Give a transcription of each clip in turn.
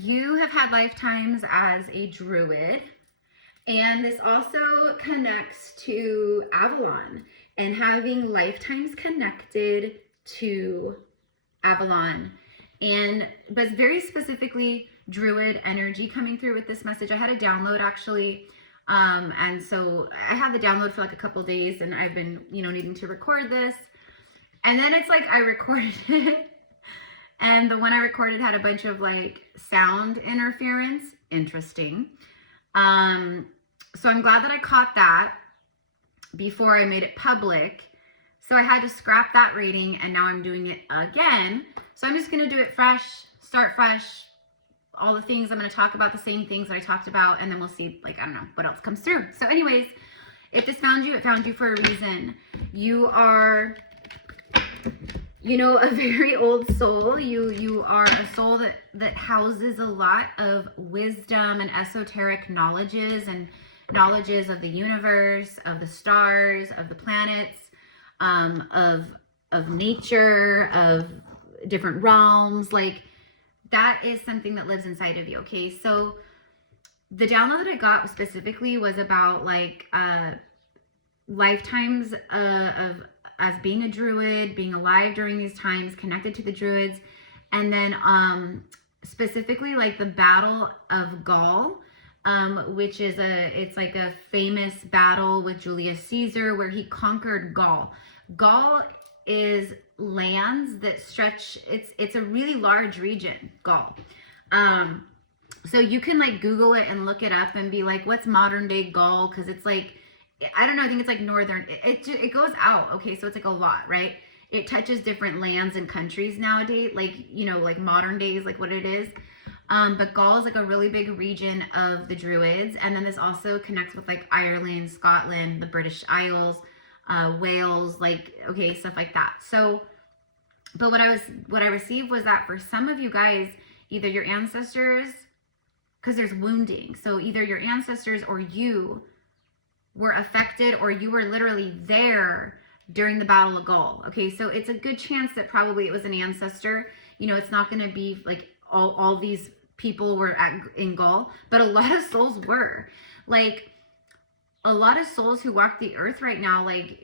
you have had lifetimes as a druid, and this also connects to Avalon and having lifetimes connected to Avalon, but very specifically druid energy coming through with this message. I had a download actually, and so I had the download for like a couple days, and I've been needing to record this, and then it's like I recorded it, and the one I recorded had a bunch of like sound interference. Interesting. So I'm glad that I caught that before I made it public. So I had to scrap that reading, and now I'm doing it again. So I'm just going to do it fresh, start fresh, all the things. I'm going to talk about the same things that I talked about, and then we'll see, like, I don't know what else comes through. So anyways, if this found you, it found you for a reason. You are, a very old soul. You are a soul that houses a lot of wisdom and esoteric knowledges and knowledges of the universe, of the stars, of the planets, of nature, of different realms. Like, that is something that lives inside of you. Okay, so the download that I got specifically was about like lifetimes of as being a druid, being alive during these times, connected to the druids, and then specifically like the Battle of Gaul, which is it's like a famous battle with Julius Caesar where he conquered Gaul. Gaul is lands that stretch, it's a really large region, Gaul. So you can like Google it and look it up and be like, what's modern day Gaul? Because it's like, I don't know, I think it's like northern, it goes out, okay, so it's like a lot, right? It touches different lands and countries nowadays, like, like modern days, like what it is. But Gaul is like a really big region of the Druids, and then this also connects with like Ireland, Scotland, the British Isles, Wales, like, okay, stuff like that. So, but what I received was that for some of you guys, either your ancestors, because there's wounding, so either your ancestors or you were affected, or you were literally there during the Battle of Gaul. Okay, so it's a good chance that probably it was an ancestor. It's not going to be like all these people were in Gaul, but a lot of souls were. Like, a lot of souls who walk the earth right now, like,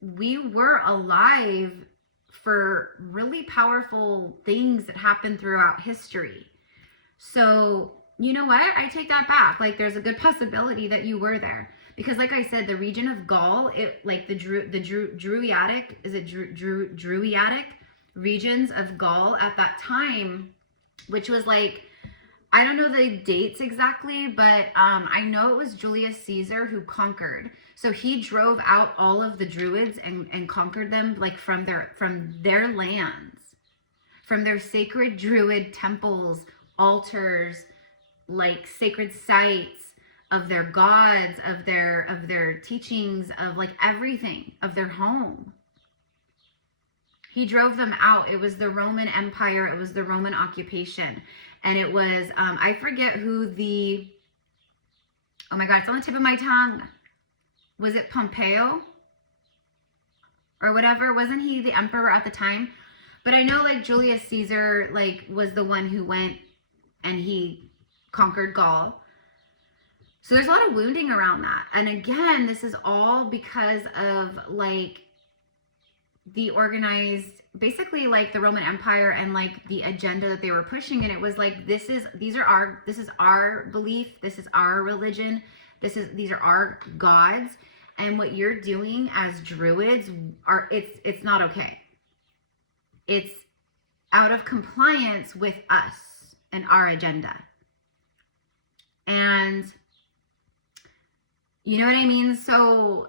we were alive for really powerful things that happened throughout history. So, you know what? I take that back. Like, there's a good possibility that you were there. Because like I said, the region of Gaul, like the Druidic, is it Druidic regions of Gaul at that time, which was like, I don't know the dates exactly, but I know it was Julius Caesar who conquered. So he drove out all of the Druids and conquered them, like from their lands, from their sacred Druid temples, altars, like sacred sites of their gods, of their teachings, of like everything, of their home. He drove them out. It was the Roman Empire. It was the Roman occupation. And it was, I forget who oh my God, it's on the tip of my tongue. Was it Pompeo? Or whatever? Wasn't he the emperor at the time? But I know like Julius Caesar, like, was the one who went and he conquered Gaul. So there's a lot of wounding around that. And again, this is all because of like the organized, basically like the Roman Empire and like the agenda that they were pushing. And it was like, this is our belief. This is our religion. These are our gods. And what you're doing as Druids it's not okay. It's out of compliance with us and our agenda. And you know what I mean? So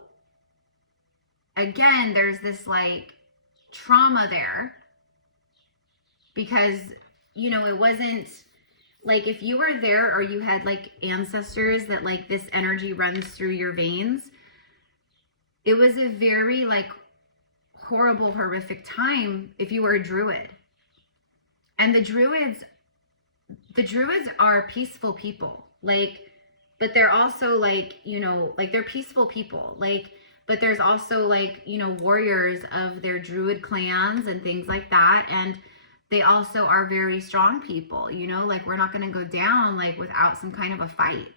again, there's this like trauma there because, it wasn't like if you were there or you had like ancestors that like this energy runs through your veins, it was a very like horrible, horrific time if you were a Druid. And the Druids are peaceful people. Like, but they're also like, like they're peaceful people. Like, but there's also like, warriors of their Druid clans and things like that. And they also are very strong people, you know, like we're not going to go down like without some kind of a fight.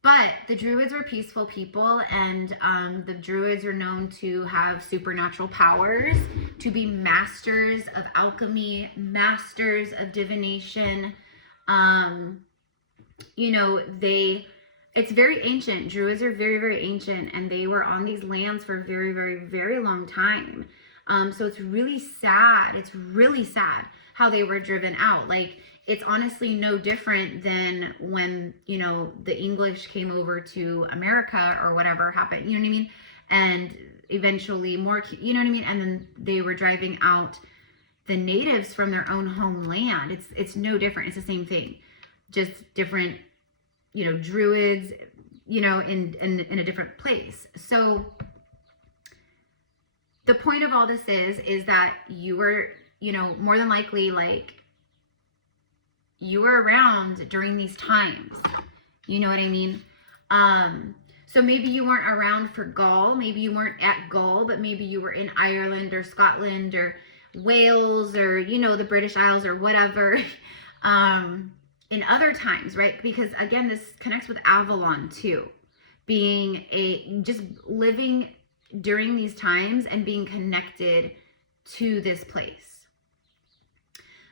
But the Druids were peaceful people, and the Druids are known to have supernatural powers, to be masters of alchemy, masters of divination. You know, it's very ancient. Druids are very, very ancient, and they were on these lands for a very, very, very long time. So it's really sad. It's really sad how they were driven out. Like, it's honestly no different than when, you know, the English came over to America or whatever happened, you know what I mean? And eventually more, you know what I mean? And then they were driving out the natives from their own homeland. It's no different. It's the same thing, just different, you know, Druids, you know, in a different place. So the point of all this is that you were, you know, more than likely, like, you were around during these times. You know what I mean? So maybe you weren't around for Gaul. Maybe you weren't at Gaul, but maybe you were in Ireland or Scotland or Wales or, you know, the British Isles or whatever, in other times, right? Because again, this connects with Avalon too, being just living during these times and being connected to this place.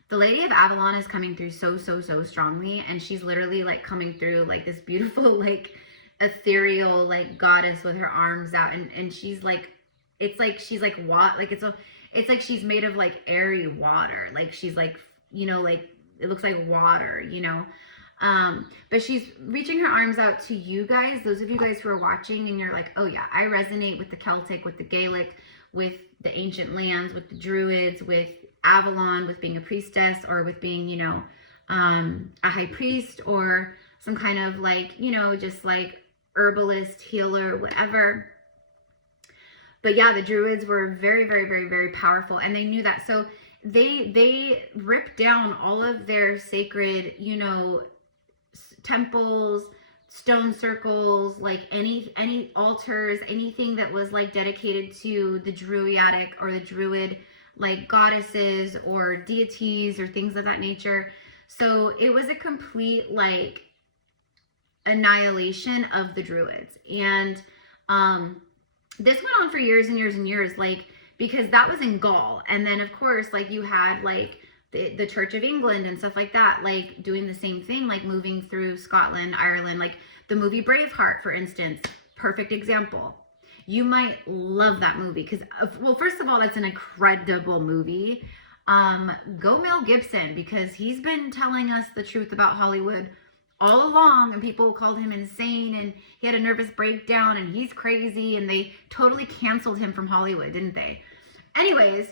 The Lady of Avalon is coming through so strongly, and she's literally like coming through like this beautiful, like ethereal, like goddess with her arms out, and she's like, it's like she's like what, like it's like she's made of like airy water, like she's like, you know, like it looks like water, you know. But she's reaching her arms out to you guys, those of you guys who are watching, and you're like, oh yeah, I resonate with the Celtic, with the Gaelic, with the ancient lands, with the Druids, with Avalon, with being a priestess, or with being, you know, a high priest, or some kind of like, you know, just like herbalist, healer, whatever. But yeah, the Druids were very, very, very, very powerful, and they knew that. So they ripped down all of their sacred, you know, temples, stone circles, like any altars, anything that was like dedicated to the Druidic or the Druid, like goddesses or deities or things of that nature. So it was a complete like annihilation of the Druids. And this went on for years and years and years, like, because that was in Gaul. And then of course, like, you had like the Church of England and stuff like that, like doing the same thing, like moving through Scotland, Ireland, like the movie Braveheart, for instance, perfect example. You might love that movie because, well, first of all, that's an incredible movie. Go Mel Gibson, because he's been telling us the truth about Hollywood all along, and people called him insane, and he had a nervous breakdown, and he's crazy, and they totally canceled him from Hollywood, didn't they? Anyways,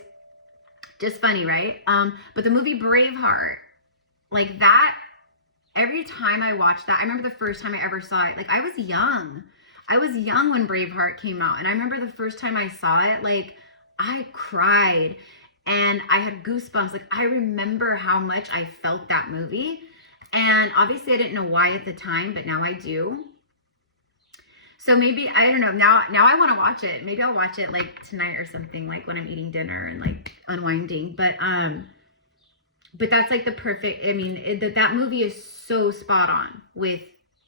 just funny, right? But the movie Braveheart, like that, every time I watched that, I remember the first time I ever saw it, like I was young. I was young when Braveheart came out, and I remember the first time I saw it, like I cried and I had goosebumps. Like I remember how much I felt that movie, and obviously I didn't know why at the time, but now I do. So maybe, I don't know, now I want to watch it. Maybe I'll watch it like tonight or something, like when I'm eating dinner and like unwinding. But that's like the perfect, I mean, that movie is so spot on with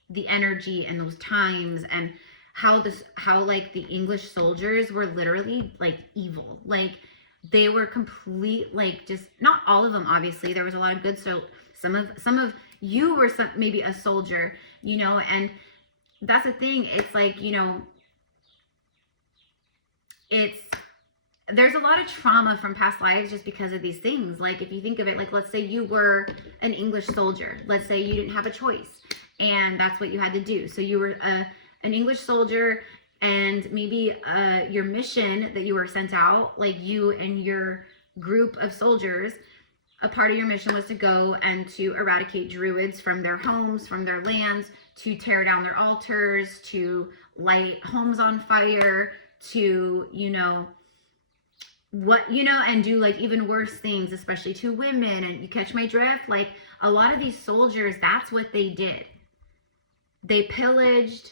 the energy and those times, and how like the English soldiers were literally like evil. Like they were complete, like, just not all of them, obviously there was a lot of good. So some of you were maybe a soldier, you know, and that's the thing. It's like, you know, there's a lot of trauma from past lives just because of these things. Like if you think of it, like let's say you were an English soldier, let's say you didn't have a choice, and that's what you had to do. So you were an English soldier, and maybe your mission that you were sent out, like you and your group of soldiers, a part of your mission was to go and to eradicate Druids from their homes, from their lands, to tear down their altars, to light homes on fire, to, you know, what, you know, and do like even worse things, especially to women. And you catch my drift? Like a lot of these soldiers, that's what they did. They pillaged,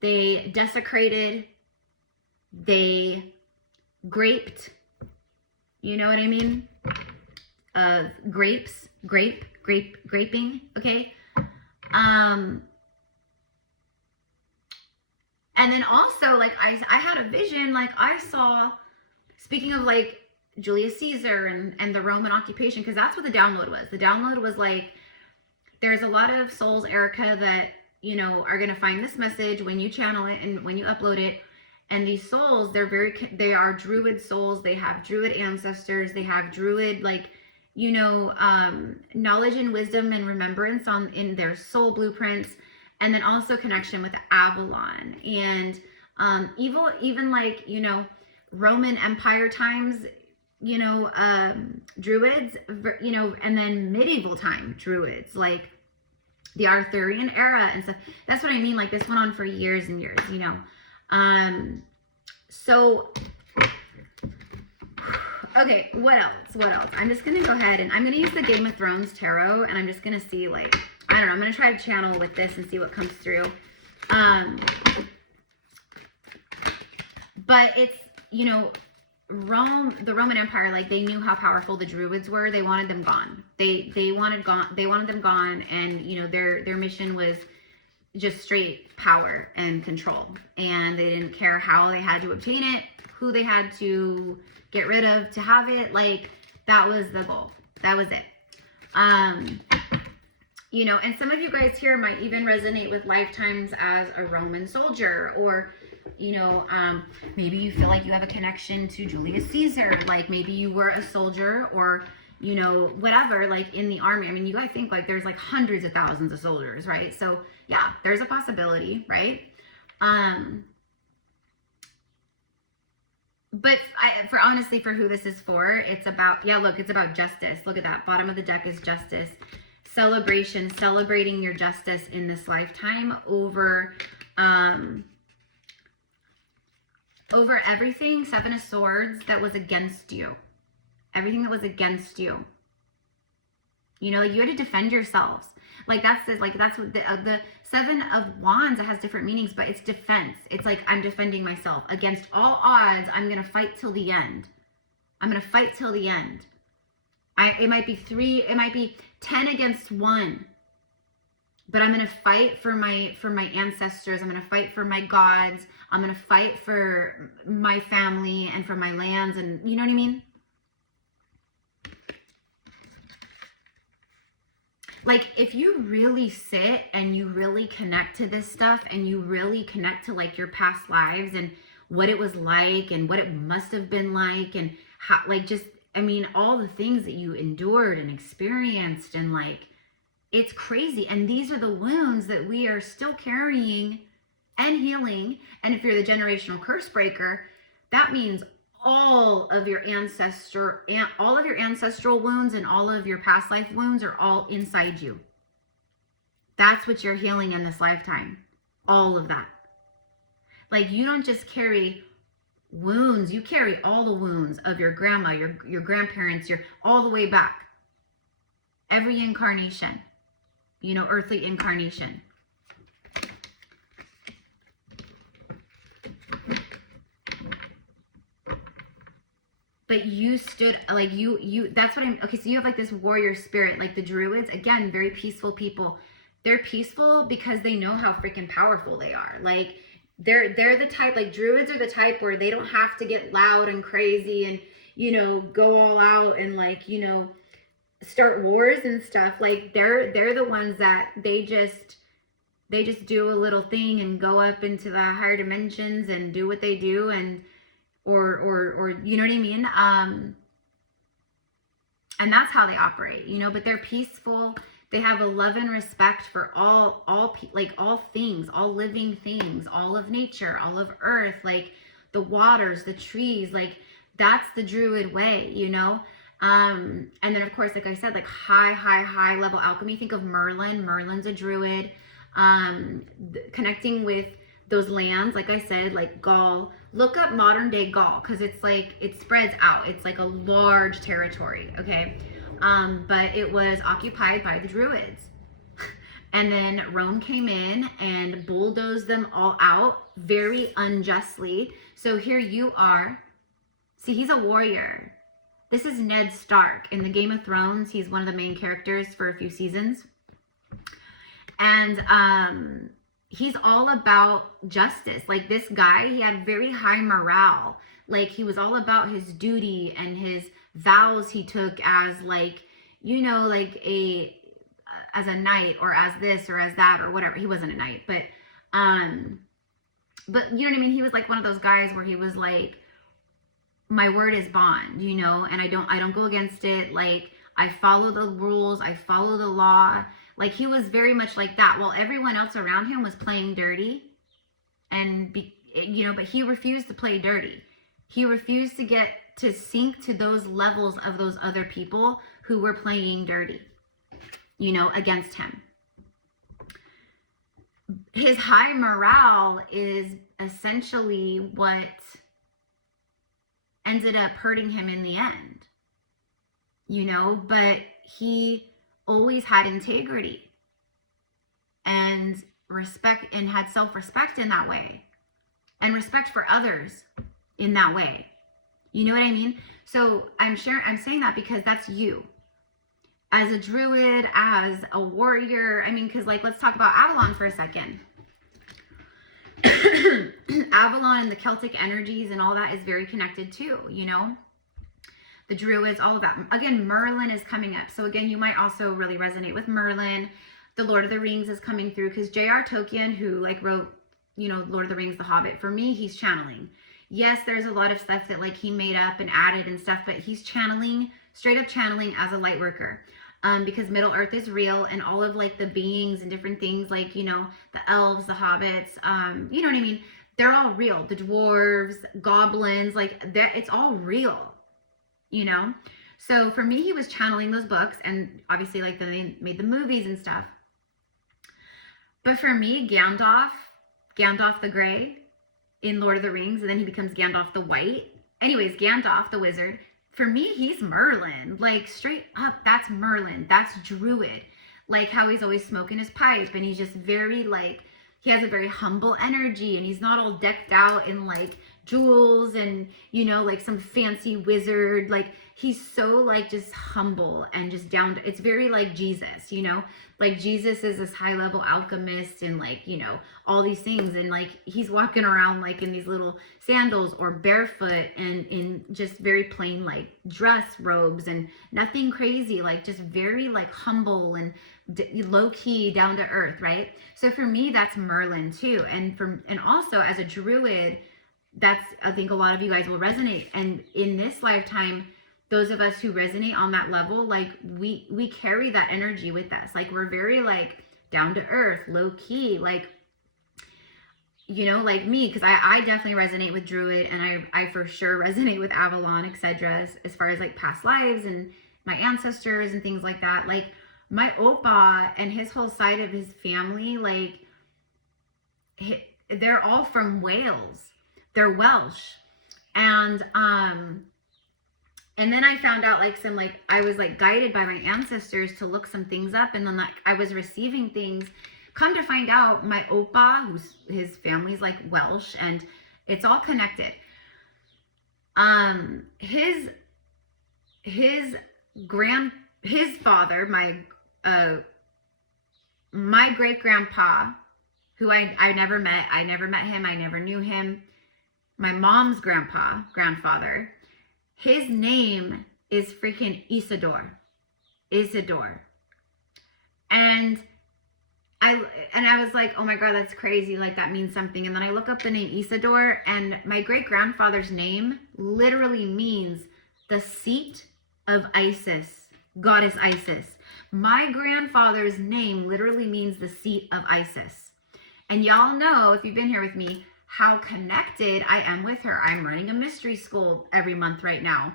they desecrated, they graped, You know what I mean? Grapes, graping, okay? And then also, like, I had a vision, like, I saw, speaking of, like, Julius Caesar and the Roman occupation, because that's what the download was. The download was, like, there's a lot of souls, Erica, that, you know, are going to find this message when you channel it and when you upload it. And these souls, they are Druid souls. They have Druid ancestors. They have Druid, like, you know, knowledge and wisdom and remembrance in their soul blueprints. And then also connection with Avalon and even like, you know, Roman Empire times, you know, Druids, you know, and then medieval time Druids, like the Arthurian era and stuff. That's what I mean. Like, this went on for years and years, you know. So, okay, what else? I'm just going to go ahead and I'm going to use the Game of Thrones tarot, and I'm just going to see, like, I don't know, I'm going to try to channel with this and see what comes through. But it's, you know, the Roman Empire, like, they knew how powerful the Druids were. They wanted them gone. They wanted them gone, and, you know, their mission was just straight power and control. And they didn't care how they had to obtain it, who they had to get rid of to have it. Like, that was the goal. That was it. You know, and some of you guys here might even resonate with lifetimes as a Roman soldier, or, you know, maybe you feel like you have a connection to Julius Caesar. Like, maybe you were a soldier, or, you know, whatever, like, in the army. I mean, you guys think, like, there's like hundreds of thousands of soldiers, right? So yeah, there's a possibility, right? But for honestly, for who this is for, it's about, yeah, look, it's about justice. Look at that. Bottom of the deck is justice. Celebration, celebrating your justice in this lifetime over everything. Seven of Swords that was against you. Everything that was against you. You know, like, you had to defend yourselves. Like, that's what the Seven of Wands, it has different meanings, but it's defense. It's like, I'm defending myself against all odds. I'm going to fight till the end. I'm going to fight till the end. It might be 10 against 1, but I'm going to fight for my ancestors. I'm going to fight for my gods. I'm going to fight for my family and for my lands. And you know what I mean? Like, if you really sit and you really connect to this stuff, and you really connect to, like, your past lives and what it was like and what it must have been like, and how, like, just, I mean, all the things that you endured and experienced, and, like, it's crazy. And these are the wounds that we are still carrying and healing. And if you're the generational curse breaker, that means all of your ancestral wounds and all of your past life wounds are all inside you. That's what you're healing in this lifetime. All of that. Like, you don't just carry wounds, you carry all the wounds of your grandma, your grandparents, all the way back. Every incarnation, you know, earthly incarnation. But you stood, like, that's what okay, so you have, like, this warrior spirit. Like, the Druids, again, very peaceful people. They're peaceful because they know how freaking powerful they are. Like, they're the type, like, Druids are the type where they don't have to get loud and crazy and, you know, go all out and, like, you know, start wars and stuff. Like, they're the ones that they just do a little thing and go up into the higher dimensions and do what they do, and or you know what I mean? And that's how they operate, you know, but they're peaceful. They have a love and respect for all things, all living things, all of nature, all of earth, like the waters, the trees, like, that's the Druid way, you know? And then, of course, like I said, like, high level alchemy. Think of Merlin. Merlin's a Druid. Connecting with those lands, like I said, like Gaul. Look up modern day Gaul, because it's like, it spreads out. It's like a large territory, okay? But it was occupied by the Druids. And then Rome came in and bulldozed them all out very unjustly. So here you are. See, he's a warrior. This is Ned Stark. In the Game of Thrones, he's one of the main characters for a few seasons. And he's all about justice. Like, this guy, he had very high morale. Like, he was all about his duty and his vows he took as, like, you know, like as a knight, or as this or as that or whatever. He wasn't a knight, but you know what I mean? He was like one of those guys where he was like, my word is bond, you know, and I don't go against it. Like, I follow the rules, I follow the law. Like, he was very much like that, while everyone else around him was playing dirty. And you know, but he refused to play dirty. He refused to get to sink to those levels of those other people who were playing dirty, you know, against him. His high morale is essentially what ended up hurting him in the end, you know, but he always had integrity and respect, and had self-respect in that way, and respect for others in that way. You know what I mean? So I'm saying that because that's you. As a druid, as a warrior, I mean, because, like, let's talk about Avalon for a second. Avalon and the Celtic energies and all that is very connected too, you know? The Druids, all of that. Again, Merlin is coming up. So again, you might also really resonate with Merlin. The Lord of the Rings is coming through, because J.R. Tolkien, who, like, wrote, you know, Lord of the Rings, The Hobbit, for me, he's channeling. Yes, there's a lot of stuff that, like, he made up and added and stuff, but he's channeling, straight up channeling as a light worker. Because Middle Earth is real, and all of, like, the beings and different things, like, you know, the elves, the hobbits, you know what I mean? They're all real. The dwarves, goblins, like, it's all real, you know? So for me, he was channeling those books, and obviously, like, then they made the movies and stuff. But for me, Gandalf the Grey in Lord of the Rings, and then he becomes Gandalf the White. Anyways, Gandalf the wizard, for me, he's Merlin. Like, straight up, that's Merlin. That's Druid. Like, how he's always smoking his pipe, and he's just very, like, he has a very humble energy, and he's not all decked out in, like, jewels and, you know, like some fancy wizard. Like, he's so, like, just humble and just down to, it's very like Jesus, you know? Like, Jesus is this high-level alchemist and, like, you know, all these things. And, like, he's walking around, like, in these little sandals or barefoot and in just very plain, like, dress robes and nothing crazy. Like, just very, like, humble and low-key, down to earth, right? So for me, that's Merlin, too. And also, as a druid, that's, I think a lot of you guys will resonate. And in this lifetime, those of us who resonate on that level, like, we carry that energy with us. Like, we're very, like, down to earth, low key, like, you know, like me, because I definitely resonate with Druid, and I for sure resonate with Avalon, etc. As far as, like, past lives and my ancestors and things like that. Like, my Opa and his whole side of his family, like, they're all from Wales. They're Welsh. And then I found out, like, some, like, I was, like, guided by my ancestors to look some things up, and then, like, I was receiving things. Come to find out, my Opa, his family's, like, Welsh, and it's all connected. His father, my great grandpa, who I never met him, I never knew him. My mom's grandfather, his name is freaking Isidore. And I was like, oh my God, that's crazy. Like, that means something. And then I look up the name Isidore, and my great grandfather's name literally means the seat of Isis, goddess Isis. My grandfather's name literally means the seat of Isis. And y'all know, if you've been here with me, how connected I am with her. I'm running a mystery school every month right now.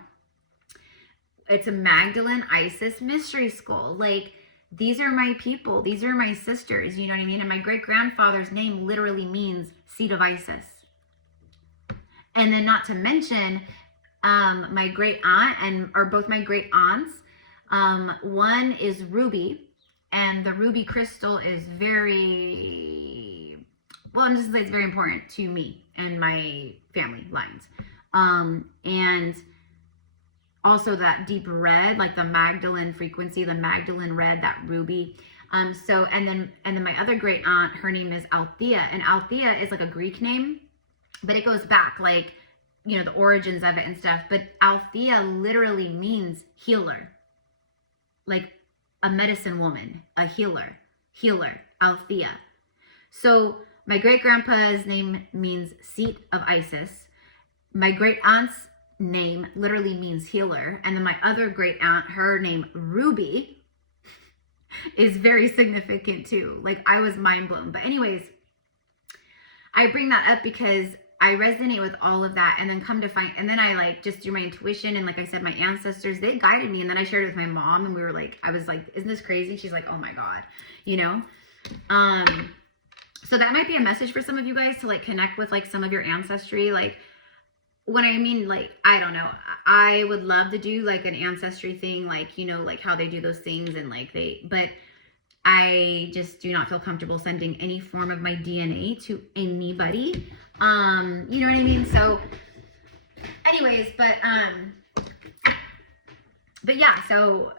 It's a Magdalene Isis mystery school. Like, these are my people. These are my sisters. You know what I mean? And my great grandfather's name literally means seat of Isis. And then, not to mention, my great aunt or both my great aunts. One is ruby, and the ruby crystal is very, well, I'm just saying it's very important to me and my family lines. And also that deep red, like the Magdalene frequency, the Magdalene red, that ruby. So, and then my other great aunt, her name is Althea, and Althea is like a Greek name, but it goes back, like, you know, the origins of it and stuff. But Althea literally means healer, like a medicine woman, a healer, Althea. So my great grandpa's name means seat of Isis. My great aunt's name literally means healer. And then my other great aunt, her name Ruby, is very significant too. Like, I was mind blown. But anyways, I bring that up because I resonate with all of that, and then come to find, and then I like just do my intuition, and like I said, my ancestors, they guided me, and then I shared it with my mom, and we were like, I was like, isn't this crazy? She's like, oh my God, you know? So that might be a message for some of you guys to like connect with like some of your ancestry. Like, when I mean, like, I don't know, I would love to do like an ancestry thing, like, you know, like how they do those things, and like but I just do not feel comfortable sending any form of my DNA to anybody. You know what I mean? So anyways, but yeah, so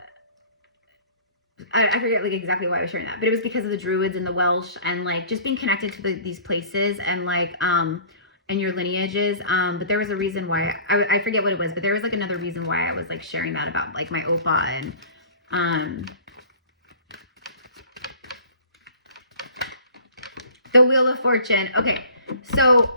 I forget like exactly why I was sharing that, but it was because of the Druids and the Welsh, and like just being connected to these places, and like, and your lineages. But there was a reason why, I forget what it was, but there was like another reason why I was like sharing that about like my Opa, and, the Wheel of Fortune. Okay, so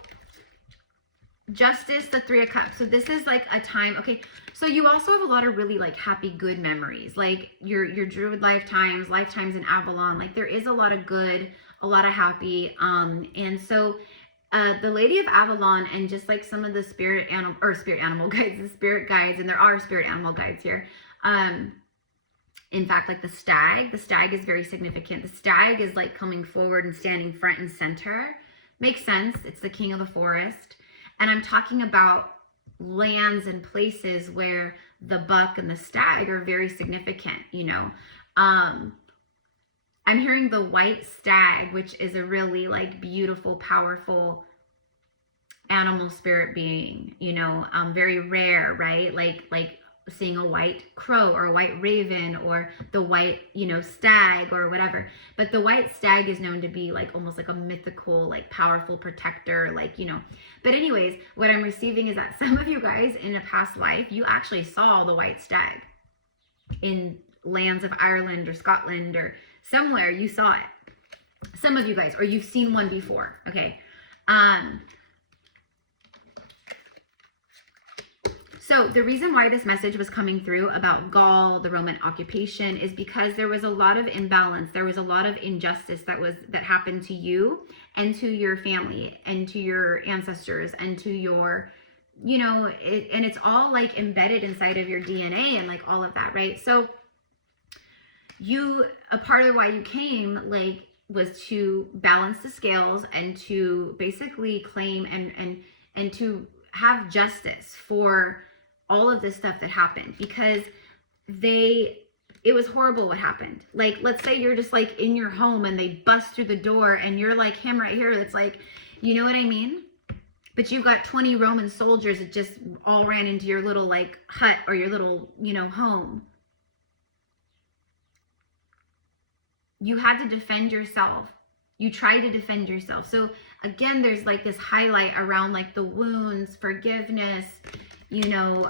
Justice, the Three of Cups. So this is like a time, okay, so you also have a lot of really like happy, good memories, like your Druid lifetimes in Avalon. Like, there is a lot of good, a lot of happy, and so the Lady of Avalon, and just like some of the spirit animal guides, the spirit guides, and there are spirit animal guides here. In fact, like the stag is very significant. The stag is like coming forward and standing front and center. Makes sense. It's the king of the forest. And I'm talking about lands and places where the buck and the stag are very significant, you know. I'm hearing the white stag, which is a really like beautiful, powerful animal spirit being, you know, very rare, right? Like seeing a white crow or a white raven, or the white, you know, stag or whatever. But the white stag is known to be like almost like a mythical, like powerful protector, like, you know. But anyways, what I'm receiving is that some of you guys in a past life, you actually saw the white stag in lands of Ireland or Scotland or somewhere. You saw it. Some of you guys, or you've seen one before. Okay. So the reason why this message was coming through about Gaul, the Roman occupation, is because there was a lot of imbalance. There was a lot of injustice that happened to you and to your family and to your ancestors and to your, you know, and it's all like embedded inside of your DNA and like all of that, right? So a part of why you came, like, was to balance the scales and to basically claim and to have justice for all of this stuff that happened, because it was horrible what happened. Like, let's say you're just like in your home and they bust through the door and you're like him right here. That's like, you know what I mean? But you've got 20 Roman soldiers that just all ran into your little like hut or your little, you know, home. You had to defend yourself. You tried to defend yourself. So again, there's like this highlight around like the wounds, forgiveness, you know,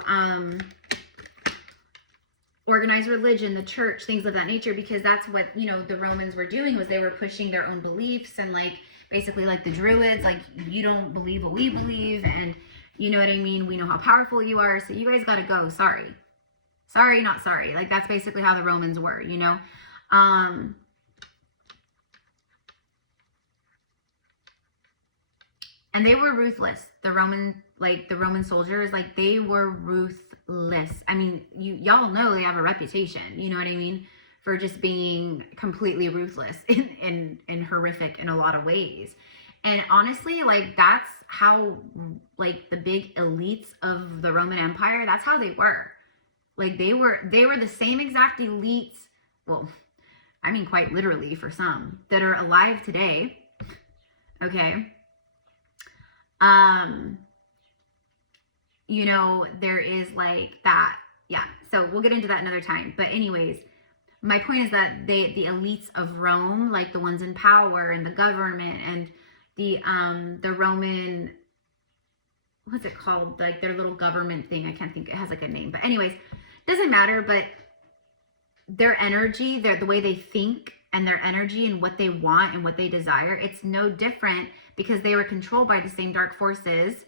organized religion, the church, things of that nature, because that's what, you know, the Romans were doing, was they were pushing their own beliefs, and like basically like the Druids, like, you don't believe what we believe, and you know what I mean? We know how powerful you are, so you guys got to go. Sorry, not sorry. Like, that's basically how the Romans were, you know? And they were ruthless. The Roman soldiers, like, they were ruthless. I mean, y'all know they have a reputation, you know what I mean, for just being completely ruthless and horrific in a lot of ways. And honestly, like, that's how, like, the big elites of the Roman Empire, that's how they were. Like, they were the same exact elites, well, I mean, quite literally for some, that are alive today, okay? You know, there is like that yeah, so we'll get into that another time. But anyways, my point is that the elites of Rome, like the ones in power and the government and the Roman, what's it called? Like their little government thing. I can't think, it has like a name. But anyways, doesn't matter. But their energy, the way they think and their energy and what they want and what they desire, it's no different because they were controlled by the same dark forces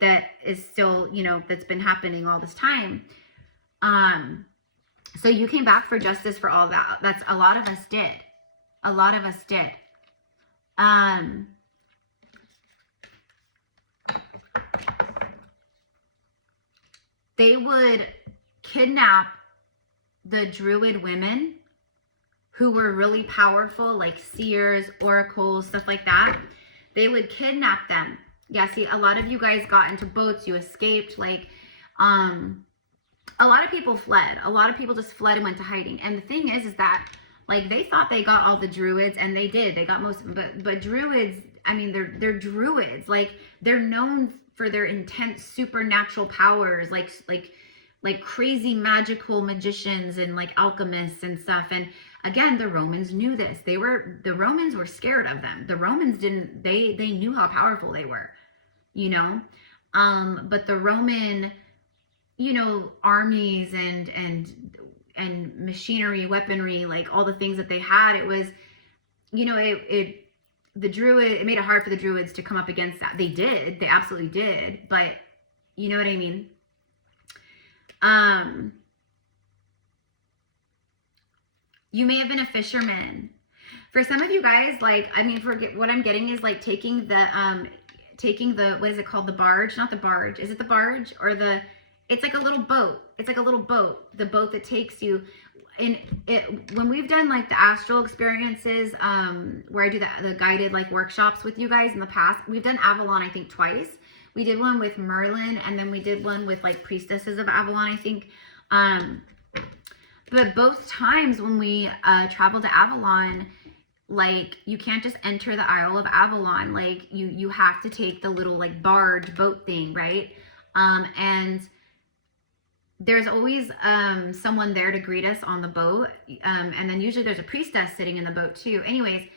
that is still, you know, that's been happening all this time. So you came back for justice for all that. That's a lot of us did. A lot of us did. They would kidnap the Druid women who were really powerful, like seers, oracles, stuff like that. They would kidnap them. Yeah, see, a lot of you guys got into boats, you escaped, like, a lot of people fled. A lot of people just fled and went to hiding. And the thing is that, like, they thought they got all the Druids, and they did. They got most of them. But Druids, I mean, they're Druids. Like, they're known for their intense supernatural powers, like crazy magical magicians and like alchemists and stuff. And again, the Romans knew this. The Romans were scared of them. The Romans didn't, they knew how powerful they were, you know? But the Roman, you know, armies and machinery, weaponry, like all the things that they had, it was, you know, it made it hard for the Druids to come up against that. They did, they absolutely did, but you know what I mean? You may have been a fisherman. For some of you guys, like, I mean, what I'm getting is like taking the, what is it called? The barge, not the barge. Is it the barge or it's like a little boat. It's like a little boat, the boat that takes you. And when we've done like the astral experiences, where I do the guided like workshops with you guys in the past, we've done Avalon, I think twice. We did one with Merlin, and then we did one with like Priestesses of Avalon, I think. But both times when we traveled to Avalon, like you can't just enter the Isle of Avalon. Like you have to take the little like barge boat thing, right? And there's always someone there to greet us on the boat, and then usually there's a priestess sitting in the boat too. Anyways,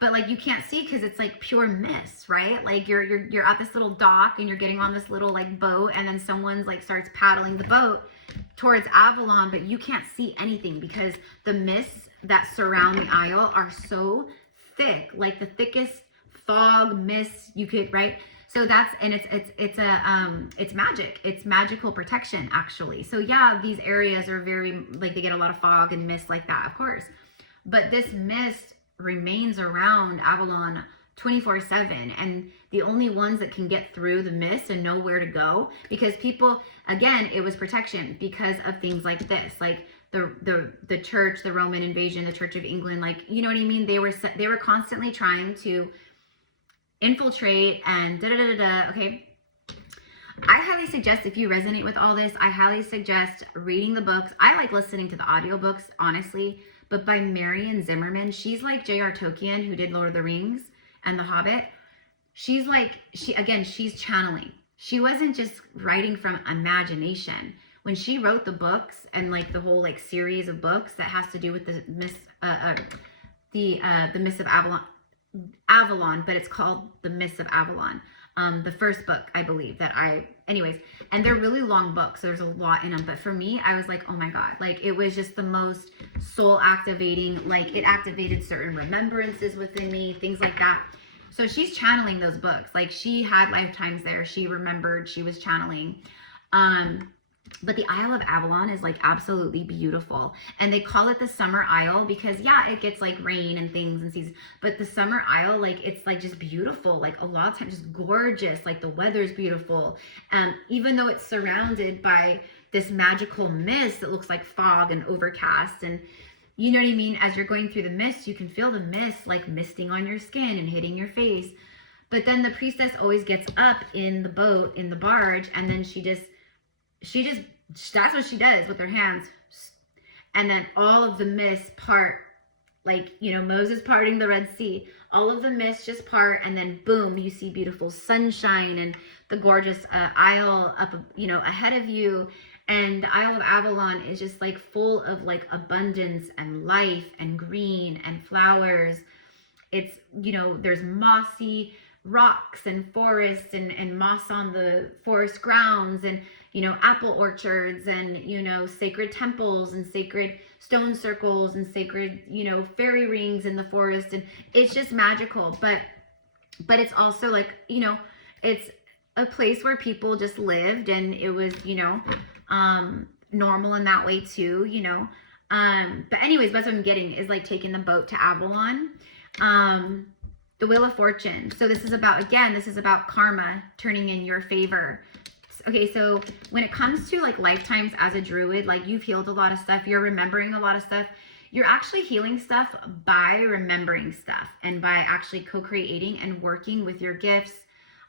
but like you can't see because it's like pure mist, right? Like you're at this little dock and you're getting on this little like boat, and then someone's like starts paddling the boat towards Avalon, but you can't see anything because the mists that surround the isle are so thick, like the thickest fog mist you could, right? So that's, and it's magic. It's magical protection, actually. So yeah, these areas are very, like they get a lot of fog and mist like that, of course. But this mist remains around Avalon 24/7. And the only ones that can get through the mist and know where to go, because people, again, it was protection because of things like this, like the church, the Roman invasion, the Church of England, like, you know what I mean? They were constantly trying to infiltrate and okay. I highly suggest, if you resonate with all this, I highly suggest reading the books. I like listening to the audiobooks, honestly, but by Marion Zimmerman. She's like J.R. Tolkien, who did Lord of the Rings and The Hobbit. She's like, she's channeling. She wasn't just writing from imagination. When she wrote the books and like the whole like series of books that has to do with the Mists of Avalon, but it's called The Mists of Avalon. The first book, I believe, anyways, and they're really long books. There's a lot in them. But for me, I was like, oh my God, like it was just the most soul activating, like it activated certain remembrances within me, things like that. So she's channeling those books. Like she had lifetimes there. She remembered, she was channeling. But the Isle of Avalon is like absolutely beautiful. And they call it the Summer Isle because yeah, it gets like rain and things and seasons. But the Summer Isle, like it's like just beautiful. Like a lot of times just gorgeous. Like the weather's beautiful. Even though it's surrounded by this magical mist that looks like fog and overcast. And you know what I mean? As you're going through the mist, you can feel the mist like misting on your skin and hitting your face. But then the priestess always gets up in the boat, in the barge, and then she just, that's what she does with her hands. And then all of the mist part, like, you know, Moses parting the Red Sea, all of the mist just part, and then boom, you see beautiful sunshine and the gorgeous isle up, you know, ahead of you. And the Isle of Avalon is just like full of like abundance and life and green and flowers. It's, you know, there's mossy rocks and forests and moss on the forest grounds, and, you know, apple orchards, and, you know, sacred temples and sacred stone circles and sacred, you know, fairy rings in the forest. And it's just magical. But it's also like, you know, it's a place where people just lived, and it was, you know, normal in that way too, you know. But anyways, that's what I'm getting, is like taking the boat to Avalon. The Wheel of Fortune. So this is about, again, this is about karma turning in your favor. Okay, so when it comes to like lifetimes as a druid, like you've healed a lot of stuff, you're remembering a lot of stuff, you're actually healing stuff by remembering stuff and by actually co-creating and working with your gifts,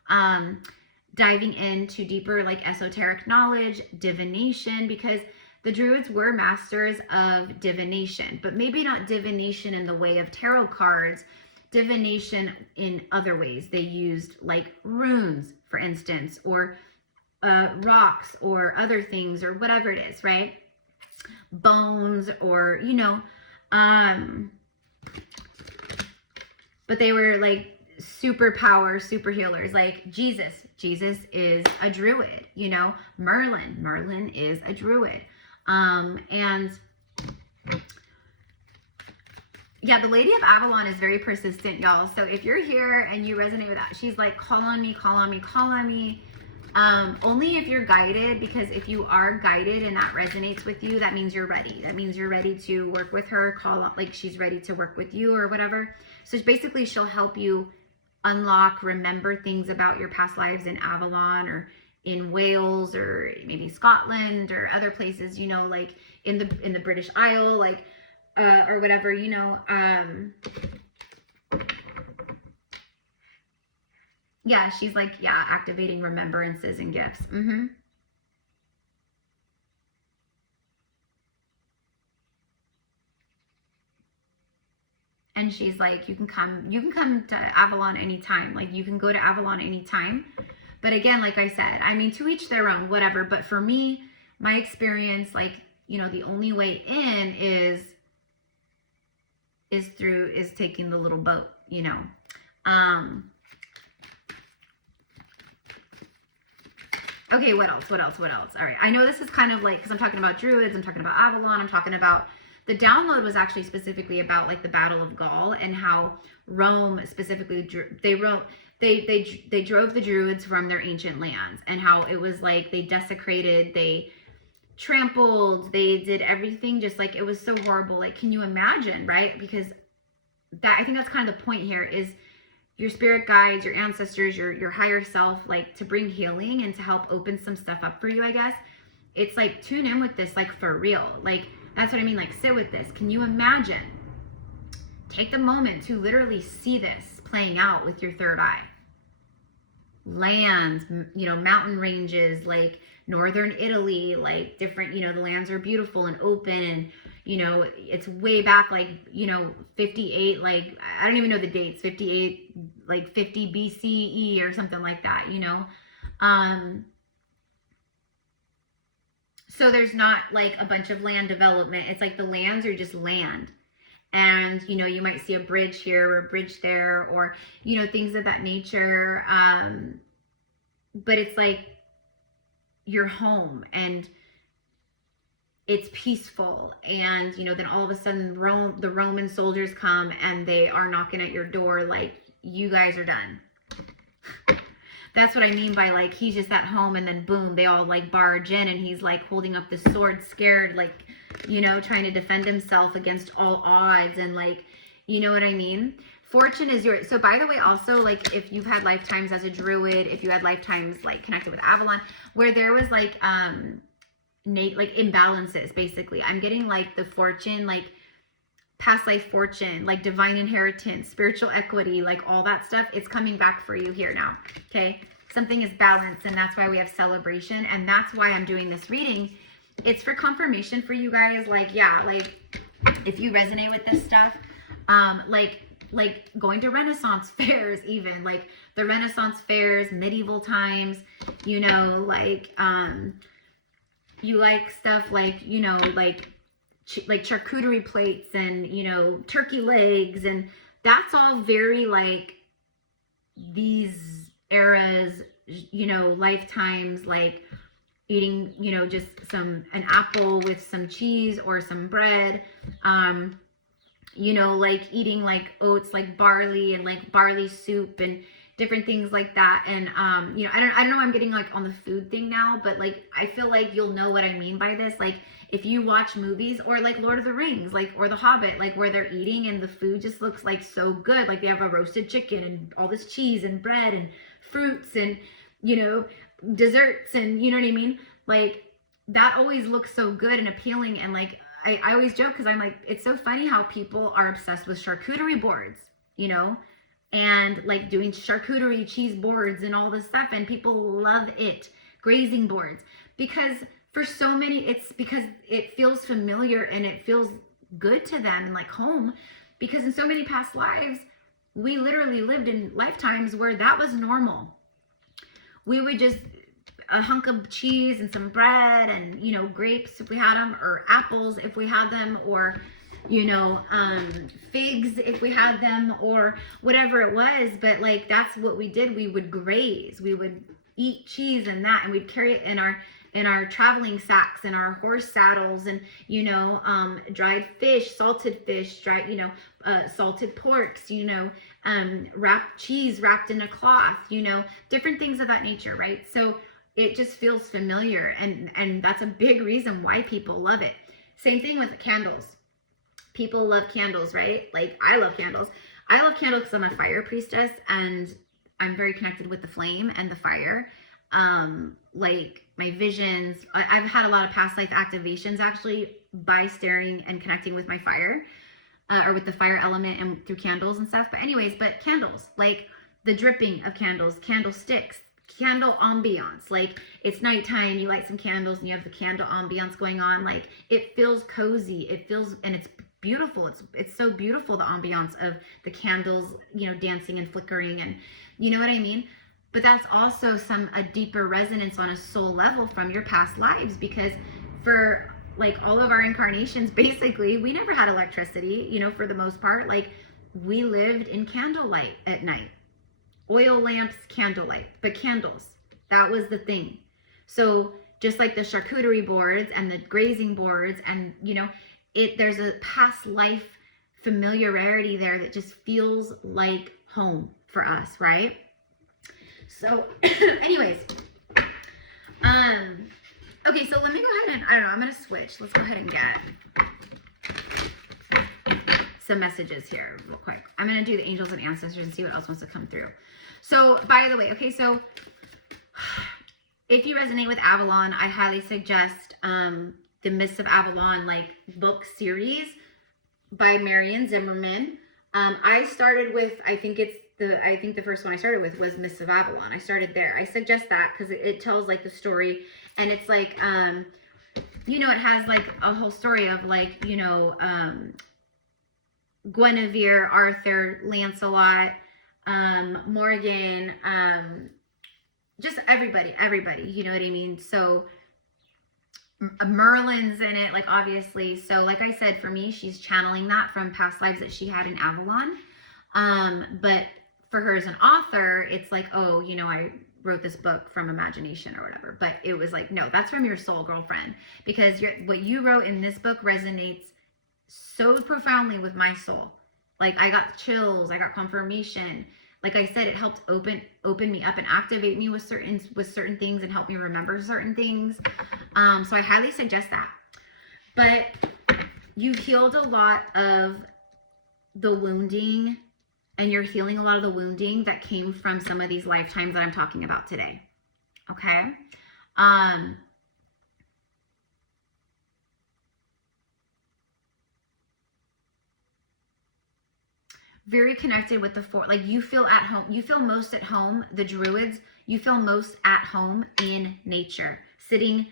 diving into deeper like esoteric knowledge, divination, because the Druids were masters of divination, but maybe not divination in the way of tarot cards, divination in other ways. They used like runes, for instance, or rocks or other things or whatever it is, right? Bones, or, you know, but they were like super healers, like Jesus is a druid, you know. Merlin is a druid. And yeah, the Lady of Avalon is very persistent, y'all. So if you're here and you resonate with that, she's like, call on me. Only if you're guided, because if you are guided and that resonates with you, that means you're ready. That means you're ready to work with her, like she's ready to work with you or whatever. So basically she'll help you unlock, remember things about your past lives in Avalon, or in Wales, or maybe Scotland, or other places, you know, like in the British Isle, like, or whatever, you know. Yeah, she's like, yeah, activating remembrances and gifts. And she's like, you can come to Avalon anytime. Like, you can go to Avalon anytime. But again, like I said, I mean, to each their own, whatever. But for me, my experience, like, you know, the only way in is taking the little boat, you know. Okay, what else? All right, I know this is kind of like, because I'm talking about Druids, I'm talking about Avalon, I'm talking about, the download was actually specifically about like the Battle of Gaul, and how Rome specifically, they drove the Druids from their ancient lands, and how it was like they desecrated, they trampled, they did everything, just like, it was so horrible. Like, can you imagine, right? Because that, I think that's kind of the point here, is your spirit guides, your ancestors, your higher self, like, to bring healing and to help open some stuff up for you, I guess. It's like, tune in with this, like, for real. Like, that's what I mean, like, sit with this. Can you imagine? Take the moment to literally see this playing out with your third eye. Lands, you know, mountain ranges, like northern Italy, like different, you know, the lands are beautiful and open, and, you know, it's way back, like, you know, 58, like, I don't even know the dates, 58, like 50 BCE or something like that, you know. So there's not like a bunch of land development. It's like the lands are just land. And, you know, you might see a bridge here or a bridge there, or, you know, things of that nature. But it's like your home, and it's peaceful. And, you know, then all of a sudden the Roman soldiers come and they are knocking at your door, like, you guys are done. That's what I mean by, like, he's just at home, and then boom, they all like barge in, and he's like holding up the sword, scared, like, you know, trying to defend himself against all odds, and, like, you know what I mean? Fortune is your, so by the way, also, like, if you've had lifetimes as a druid, if you had lifetimes like connected with Avalon, where there was like like imbalances, basically, I'm getting like the fortune, like past life fortune, like divine inheritance, spiritual equity, like all that stuff, it's coming back for you here now. Okay, something is balanced, and that's why we have celebration, and that's why I'm doing this reading. It's for confirmation for you guys. Like, yeah, like if you resonate with this stuff, like going to Renaissance fairs, even like the Renaissance fairs, medieval times, you know, like you like stuff like, you know, like charcuterie plates and, you know, turkey legs, and that's all very like these eras, you know, lifetimes, like eating, you know, just an apple with some cheese or some bread, you know, like eating like oats, like barley and like barley soup and different things like that. And you know, I don't know, I'm getting like on the food thing now, but like I feel like you'll know what I mean by this. Like if you watch movies or like Lord of the Rings, like, or The Hobbit, like where they're eating and the food just looks like so good, like they have a roasted chicken and all this cheese and bread and fruits and, you know, desserts, and you know what I mean, like that always looks so good and appealing. And like I always joke, because I'm like, it's so funny how people are obsessed with charcuterie boards, you know, and like doing charcuterie cheese boards and all this stuff, and people love it. Grazing boards, because for so many, it's because it feels familiar and it feels good to them and like home, because in so many past lives we literally lived in lifetimes where that was normal. We would just a hunk of cheese and some bread and, you know, grapes if we had them, or apples if we had them, or, you know, figs if we had them, or whatever it was. But like that's what we did. We would graze, we would eat cheese and that, and we'd carry it in our traveling sacks and our horse saddles, and, you know, dried fish, salted fish, dried, you know, salted porks, you know, wrapped cheese wrapped in a cloth, you know, different things of that nature, right? So it just feels familiar, and that's a big reason why people love it. Same thing with candles. People love candles, right? Like I love candles. I love candles because I'm a fire priestess and I'm very connected with the flame and the fire. Like my visions, I've had a lot of past life activations actually by staring and connecting with my fire, or with the fire element and through candles and stuff. But anyways, but candles, like the dripping of candles, candlesticks, candle ambiance, like it's nighttime, you light some candles and you have the candle ambiance going on, like it feels cozy, it feels, and it's beautiful, it's so beautiful, the ambiance of the candles, you know, dancing and flickering, and you know what I mean. But that's also a deeper resonance on a soul level from your past lives, because for like all of our incarnations, basically we never had electricity, you know, for the most part. Like we lived in candlelight at night. Oil lamps, candlelight, but candles, that was the thing. So just like the charcuterie boards and the grazing boards, and, you know, there's a past life familiarity there that just feels like home for us, right? So anyways, okay, so let me go ahead and, I don't know, I'm going to switch. Let's go ahead and get some messages here real quick. I'm going to do the angels and ancestors and see what else wants to come through. So, by the way, okay, so if you resonate with Avalon, I highly suggest the Mists of Avalon, like, book series by Marion Zimmerman. I started with, I think the first one I started with was Mists of Avalon. I started there. I suggest that because it tells, like, the story, and it's, like, you know, it has, like, a whole story of, like, you know, Guinevere, Arthur, Lancelot, Morgan, just everybody, you know what I mean? So Merlin's in it, like, obviously. So like I said, for me, she's channeling that from past lives that she had in Avalon. But for her as an author, it's like, oh, you know, I wrote this book from imagination or whatever. But it was like, no, that's from your soul, girlfriend, because what you wrote in this book resonates so profoundly with my soul. Like, I got chills, I got confirmation. Like I said, it helped open me up and activate me with certain things and help me remember certain things. So I highly suggest that. But you've healed a lot of the wounding, and you're healing a lot of the wounding that came from some of these lifetimes that I'm talking about today. Okay? Very connected with the four, like, you feel at home, you feel most at home, the Druids, you feel most at home in nature, sitting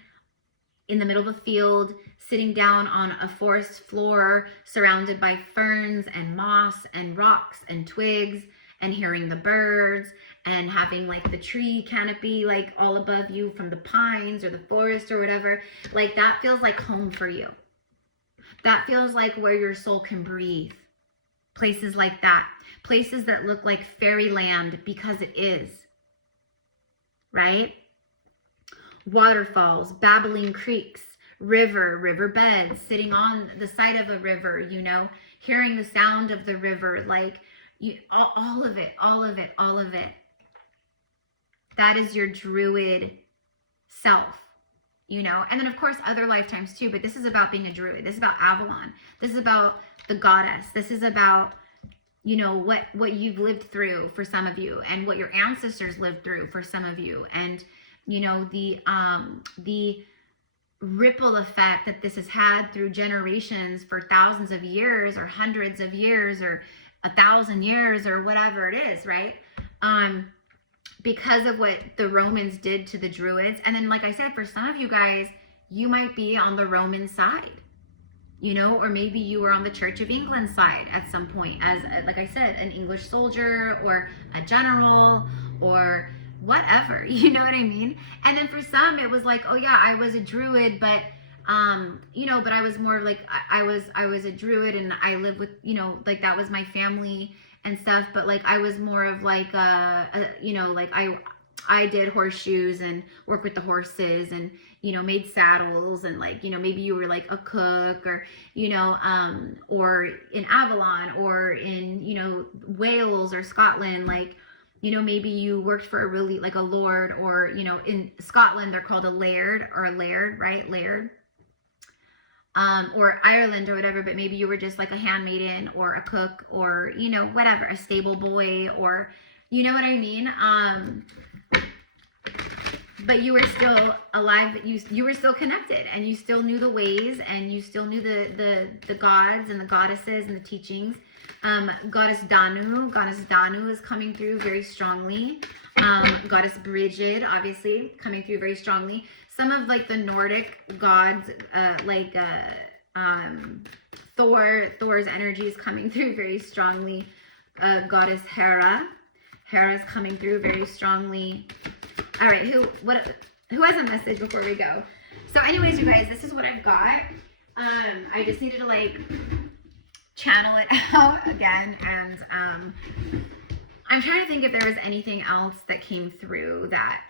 in the middle of a field, sitting down on a forest floor, surrounded by ferns and moss and rocks and twigs and hearing the birds and having like the tree canopy like all above you from the pines or the forest or whatever, like that feels like home for you. That feels like where your soul can breathe. Places like that. Places that look like fairyland because it is. Right? Waterfalls, babbling creeks, riverbeds, sitting on the side of a river, you know, hearing the sound of the river, like all of it. That is your Druid self, you know. And then of course other lifetimes too, but this is about being a Druid. This is about Avalon. This is about the goddess. This is about, you know, what you've lived through for some of you, and what your ancestors lived through for some of you, and you know, the ripple effect that this has had through generations for thousands of years or hundreds of years or 1,000 years or whatever it is, right? Because of what the Romans did to the Druids. And then, like I said, for some of you guys, you might be on the Roman side, you know, or maybe you were on the Church of England side at some point as, like I said, an English soldier or a general or whatever, you know what I mean? And then for some, it was like, oh yeah, I was a Druid, but you know, but I was more of like, I was a Druid and I lived with, you know, like that was my family and stuff, but like I was more of like you know, like I did horseshoes and worked with the horses and, you know, made saddles, and like, you know, maybe you were like a cook, or, you know, or in Avalon or in, you know, Wales or Scotland, like, you know, maybe you worked for a really, like a lord, or, you know, in Scotland, they're called a laird, right? Laird. Or Ireland or whatever, but maybe you were just like a handmaiden or a cook, or, you know, whatever, a stable boy, or, you know what I mean? But you were still alive, you were still connected, and you still knew the ways, and you still knew the gods and the goddesses and the teachings. Goddess Danu is coming through very strongly. Goddess Brigid, obviously, coming through very strongly. Some of like the Nordic gods, Thor's energy is coming through very strongly. Goddess Hera's coming through very strongly. All right, who has a message before we go? So anyways, you guys, this is what I've got. I just needed to like channel it out again, and I'm trying to think if there was anything else that came through that,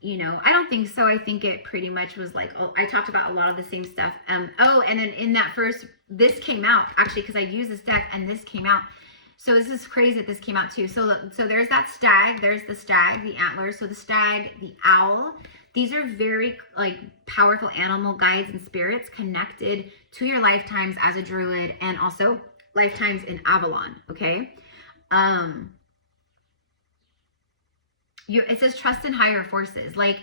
you know, I don't think so. I think it pretty much was like, oh, I talked about a lot of the same stuff. Oh, and then in that first, this came out actually, because I used this deck and this came out. So this is crazy that this came out too. So there's that stag, there's the stag, the antlers. So the stag, the owl, these are very like powerful animal guides and spirits connected to your lifetimes as a Druid, and also lifetimes in Avalon, okay? It says trust in higher forces. Like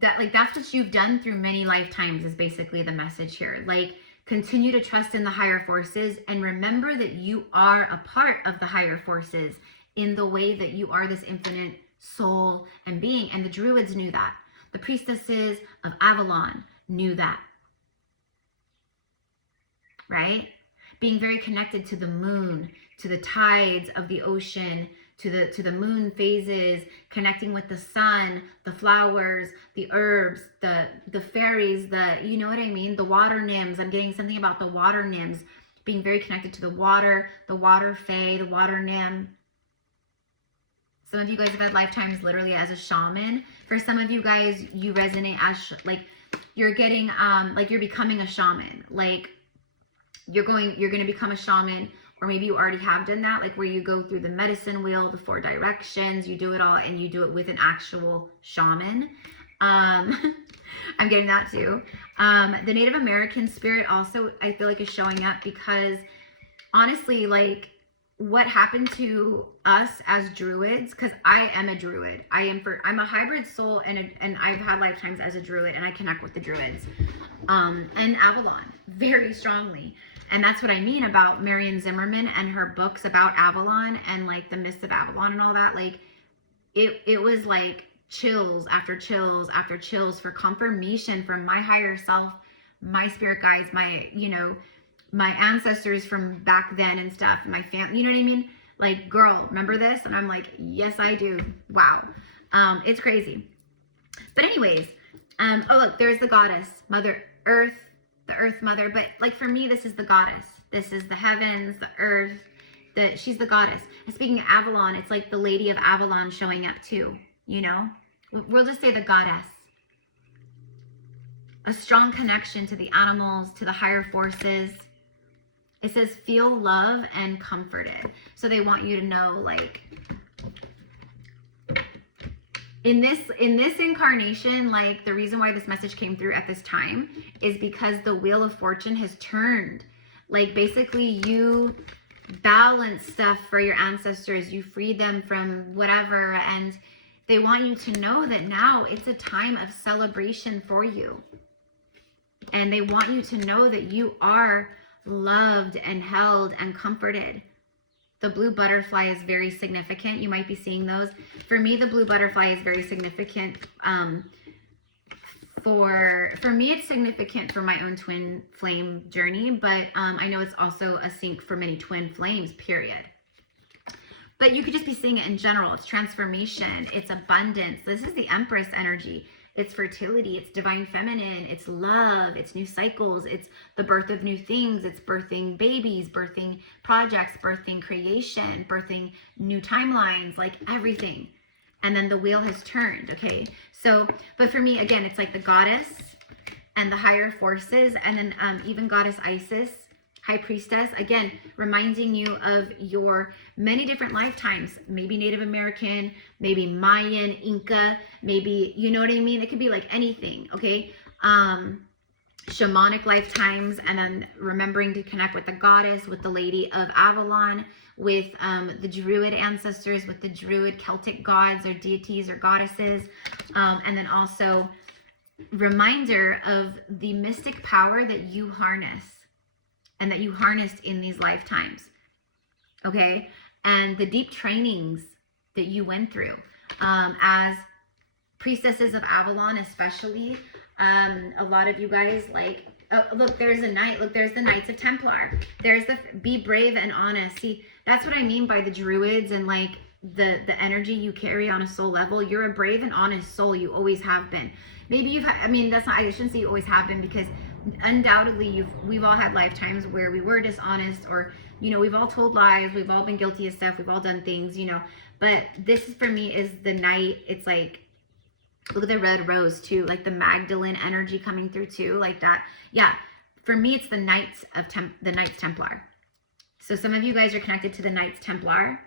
that's what you've done through many lifetimes is basically the message here. Like, continue to trust in the higher forces, and remember that you are a part of the higher forces in the way that you are this infinite soul and being. And the Druids knew that. The priestesses of Avalon knew that. Right? Being very connected to the moon, to the tides of the ocean, to the moon phases, connecting with the sun, the flowers, the herbs, the fairies, you know what I mean? The water nymphs. I'm getting something about the water nymphs, being very connected to the water fae, the water nymph. Some of you guys have had lifetimes literally as a shaman. For some of you guys, you resonate as like you're getting like you're becoming a shaman. Like you're going to become a shaman, or maybe you already have done that, like where you go through the medicine wheel, the 4 directions, you do it all, and you do it with an actual shaman. I'm getting that too. The Native American spirit also, I feel like, is showing up, because honestly, like what happened to us as Druids, because I am a Druid. I'm a hybrid soul, and I've had lifetimes as a Druid, and I connect with the Druids. And Avalon very strongly. And that's what I mean about Marion Zimmerman and her books about Avalon and like the myths of Avalon and all that. Like it was like chills after chills after chills for confirmation from my higher self, my spirit guides, my, you know, my ancestors from back then and stuff, my family, you know what I mean? Like, girl, remember this? And I'm like, yes, I do. Wow. It's crazy. But anyways, oh, look, there's the goddess, Mother Earth, the Earth Mother. But like, for me, this is the goddess. This is the heavens, the earth, she's the goddess. And speaking of Avalon, it's like the Lady of Avalon showing up too, you know? We'll just say the goddess. A strong connection to the animals, to the higher forces. It says, feel love and comforted. So they want you to know, like, in this incarnation, like, the reason why this message came through at this time is because the Wheel of Fortune has turned. Like, basically, you balance stuff for your ancestors. You freed them from whatever. And they want you to know that now it's a time of celebration for you. And they want you to know that you are loved and held and comforted. The blue butterfly is very significant. You might be seeing those. For me, the blue butterfly is very significant. For me, it's significant for my own twin flame journey, but I know it's also a sync for many twin flames, period. But you could just be seeing it in general. It's transformation. It's abundance. This is the Empress energy. It's fertility, it's divine feminine, it's love, it's new cycles, it's the birth of new things, it's birthing babies, birthing projects, birthing creation, birthing new timelines, like everything. And then the wheel has turned, okay? So, but for me, again, it's like the goddess and the higher forces, and then even goddess Isis, high priestess, again, reminding you of your many different lifetimes, maybe Native American, maybe Mayan, Inca, maybe, you know what I mean? It could be like anything, okay? Shamanic lifetimes, and then remembering to connect with the goddess, with the Lady of Avalon, with the Druid ancestors, with the Druid Celtic gods or deities or goddesses, and then also reminder of the mystic power that you harness and that you harnessed in these lifetimes, okay? And the deep trainings that you went through as priestesses of Avalon, especially. A lot of you guys, like, oh, look, there's a knight. Look, there's the Knights of Templar. There's the be brave and honest. See, that's what I mean by the Druids and like the energy you carry on a soul level. You're a brave and honest soul. You always have been. Maybe you've, I mean, that's not, I shouldn't say you always have been, because undoubtedly we've all had lifetimes where we were dishonest, or, you know, we've all told lies. We've all been guilty of stuff. We've all done things, you know, but this for me is the knight. It's like, look at the red rose too, like the Magdalene energy coming through too, like that. Yeah, for me, it's the Knights of the Knights Templar. So some of you guys are connected to the Knights Templar.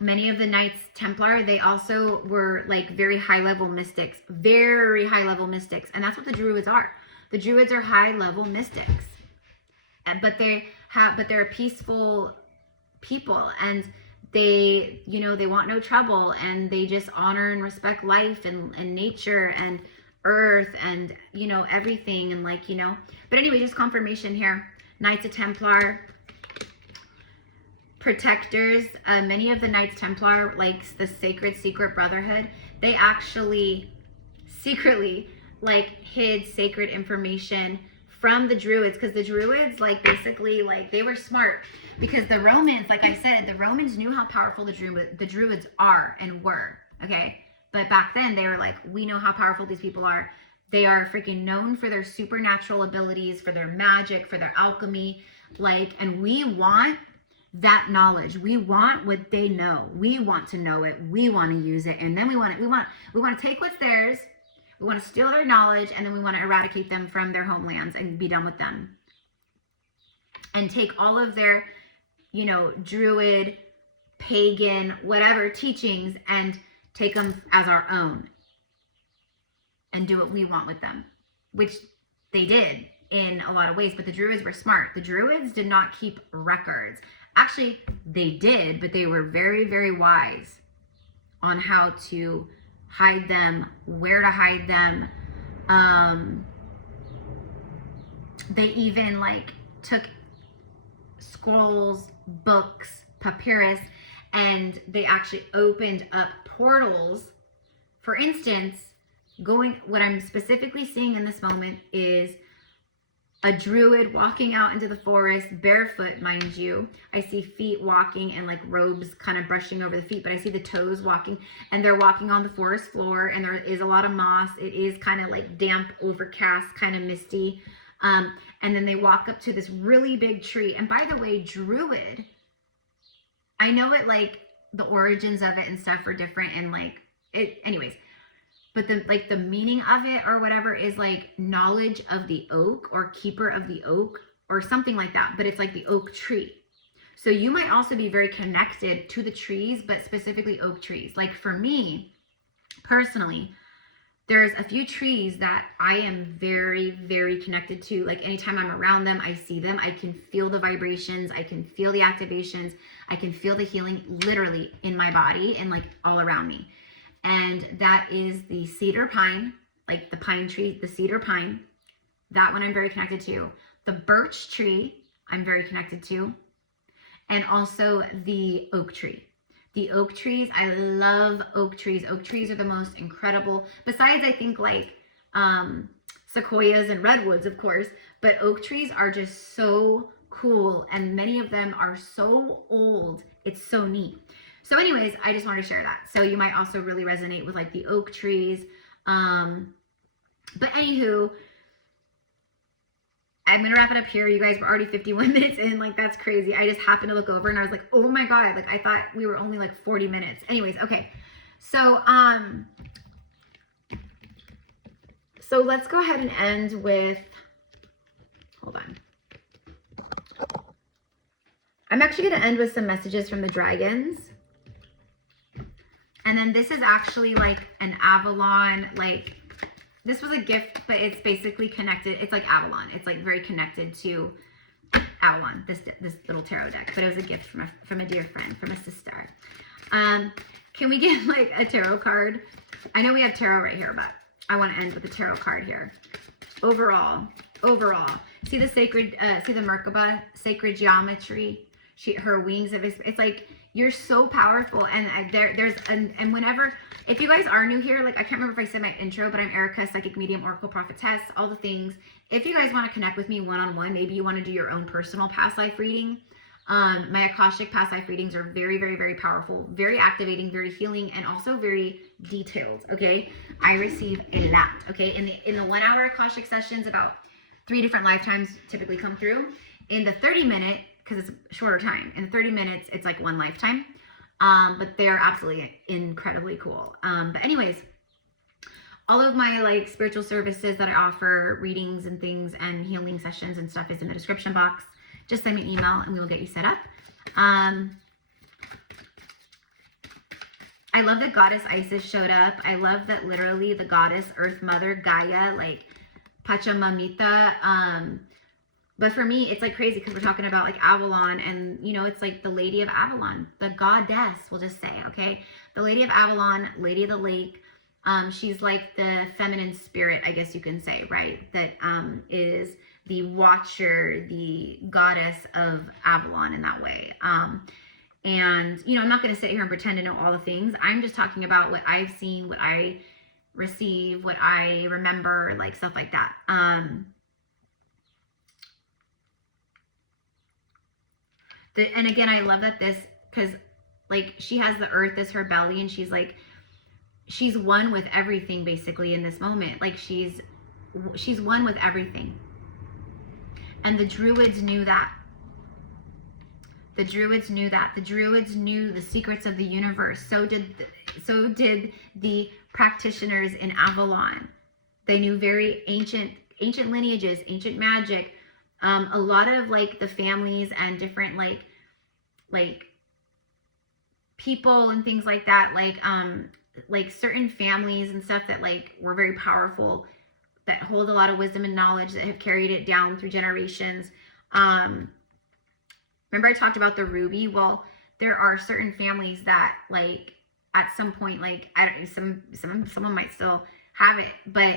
Many of the Knights Templar, they also were like very high level mystics, very high level mystics. And that's what the Druids are. The Druids are high level mystics, but they're a peaceful people, and they, you know, they want no trouble, and they just honor and respect life and nature and earth and, you know, everything. And like, you know, but anyway, just confirmation here. Knights of Templar, protectors. Many of the Knights Templar, like the Sacred Secret Brotherhood, they actually secretly like hid sacred information from the Druids, because the Druids, like, basically, like, they were smart, because the Romans, like I said, the Romans knew how powerful the Druids are and were, okay? But back then, they were like, we know how powerful these people are. They are freaking known for their supernatural abilities, for their magic, for their alchemy, like, and we want that knowledge. We want what they know. We want to know it. We want to use it, and then we want to take what's theirs. We want to steal their knowledge, and then we want to eradicate them from their homelands and be done with them. And take all of their, you know, Druid, pagan, whatever teachings, and take them as our own. And do what we want with them. Which they did in a lot of ways, but the Druids were smart. The Druids did not keep records. Actually, they did, but they were very, very wise on how to hide them, where to hide them. They even like took scrolls, books, papyrus, and they actually opened up portals. For instance, what I'm specifically seeing in this moment is a druid walking out into the forest, barefoot, mind you. I see feet walking and like robes kind of brushing over the feet, but I see the toes walking, and they're walking on the forest floor, and there is a lot of moss. It is kind of like damp, overcast, kind of misty. And then they walk up to this really big tree. And by the way, Druid, I know it, like the origins of it and stuff are different, and like it, anyways. But the meaning of it or whatever is like knowledge of the oak or keeper of the oak or something like that. But it's like the oak tree. So you might also be very connected to the trees, but specifically oak trees. Like for me, personally, there's a few trees that I am very, very connected to. Like anytime I'm around them, I see them. I can feel the vibrations. I can feel the activations. I can feel the healing literally in my body and like all around me. And that is the cedar pine, like the pine tree, the cedar pine. That one I'm very connected to. The birch tree, I'm very connected to. And also the oak tree. The oak trees, I love oak trees. Oak trees are the most incredible. Besides, I think like sequoias and redwoods, of course. But oak trees are just so cool. And many of them are so old. It's so neat. So anyways, I just wanted to share that. So you might also really resonate with like the oak trees. But anywho, I'm going to wrap it up here. You guys were already 51 minutes in. Like, that's crazy. I just happened to look over and I was like, oh my God. Like, I thought we were only like 40 minutes. Anyways, okay. So let's go ahead and end with, hold on. I'm actually going to end with some messages from the dragons. And then this is actually like an Avalon, like this was a gift, but it's basically connected. It's like Avalon. It's like very connected to Avalon, this little tarot deck. But it was a gift from a dear friend, from a sister. Can we get like a tarot card? I know we have tarot right here, but I want to end with a tarot card here. Overall, see the sacred, see the Merkaba, sacred geometry. Her wings of it's like, you're so powerful. And and whenever, if you guys are new here, like I can't remember if I said my intro, but I'm Erica, psychic medium, oracle, prophetess, all the things. If you guys want to connect with me one-on-one, maybe you want to do your own personal past life reading. My Akashic past life readings are very, very, very powerful, very activating, very healing, and also very detailed. Okay, I receive a lot. Okay, in the 1 hour Akashic sessions, about 3 different lifetimes typically come through. In the 30-minute, because it's shorter time, in 30 minutes, it's like 1 lifetime. But they're absolutely incredibly cool. But anyways, all of my like spiritual services that I offer, readings and things and healing sessions and stuff is in the description box. Just send me an email and we will get you set up. I love that Goddess Isis showed up. I love that literally the Goddess Earth Mother Gaia, like Pachamamita, but for me, it's like crazy because we're talking about like Avalon and, you know, it's like the Lady of Avalon, the goddess, we'll just say, okay? The Lady of Avalon, Lady of the Lake. She's like the feminine spirit, I guess you can say, right? That is the watcher, the goddess of Avalon in that way. And, you know, I'm not going to sit here and pretend to know all the things. I'm just talking about what I've seen, what I receive, what I remember, like stuff like that. And again, I love that this, because like she has the earth as her belly and she's like, she's one with everything basically in this moment. Like she's one with everything. And the Druids knew that. The Druids knew that. The Druids knew the secrets of the universe. So did the practitioners in Avalon. They knew very ancient lineages, ancient magic. A lot of like the families and different like people and things like that, like certain families and stuff that like were very powerful, that hold a lot of wisdom and knowledge, that have carried it down through generations. Remember I talked about the ruby? Well, there are certain families that like at some point, like I don't know, someone might still have it, but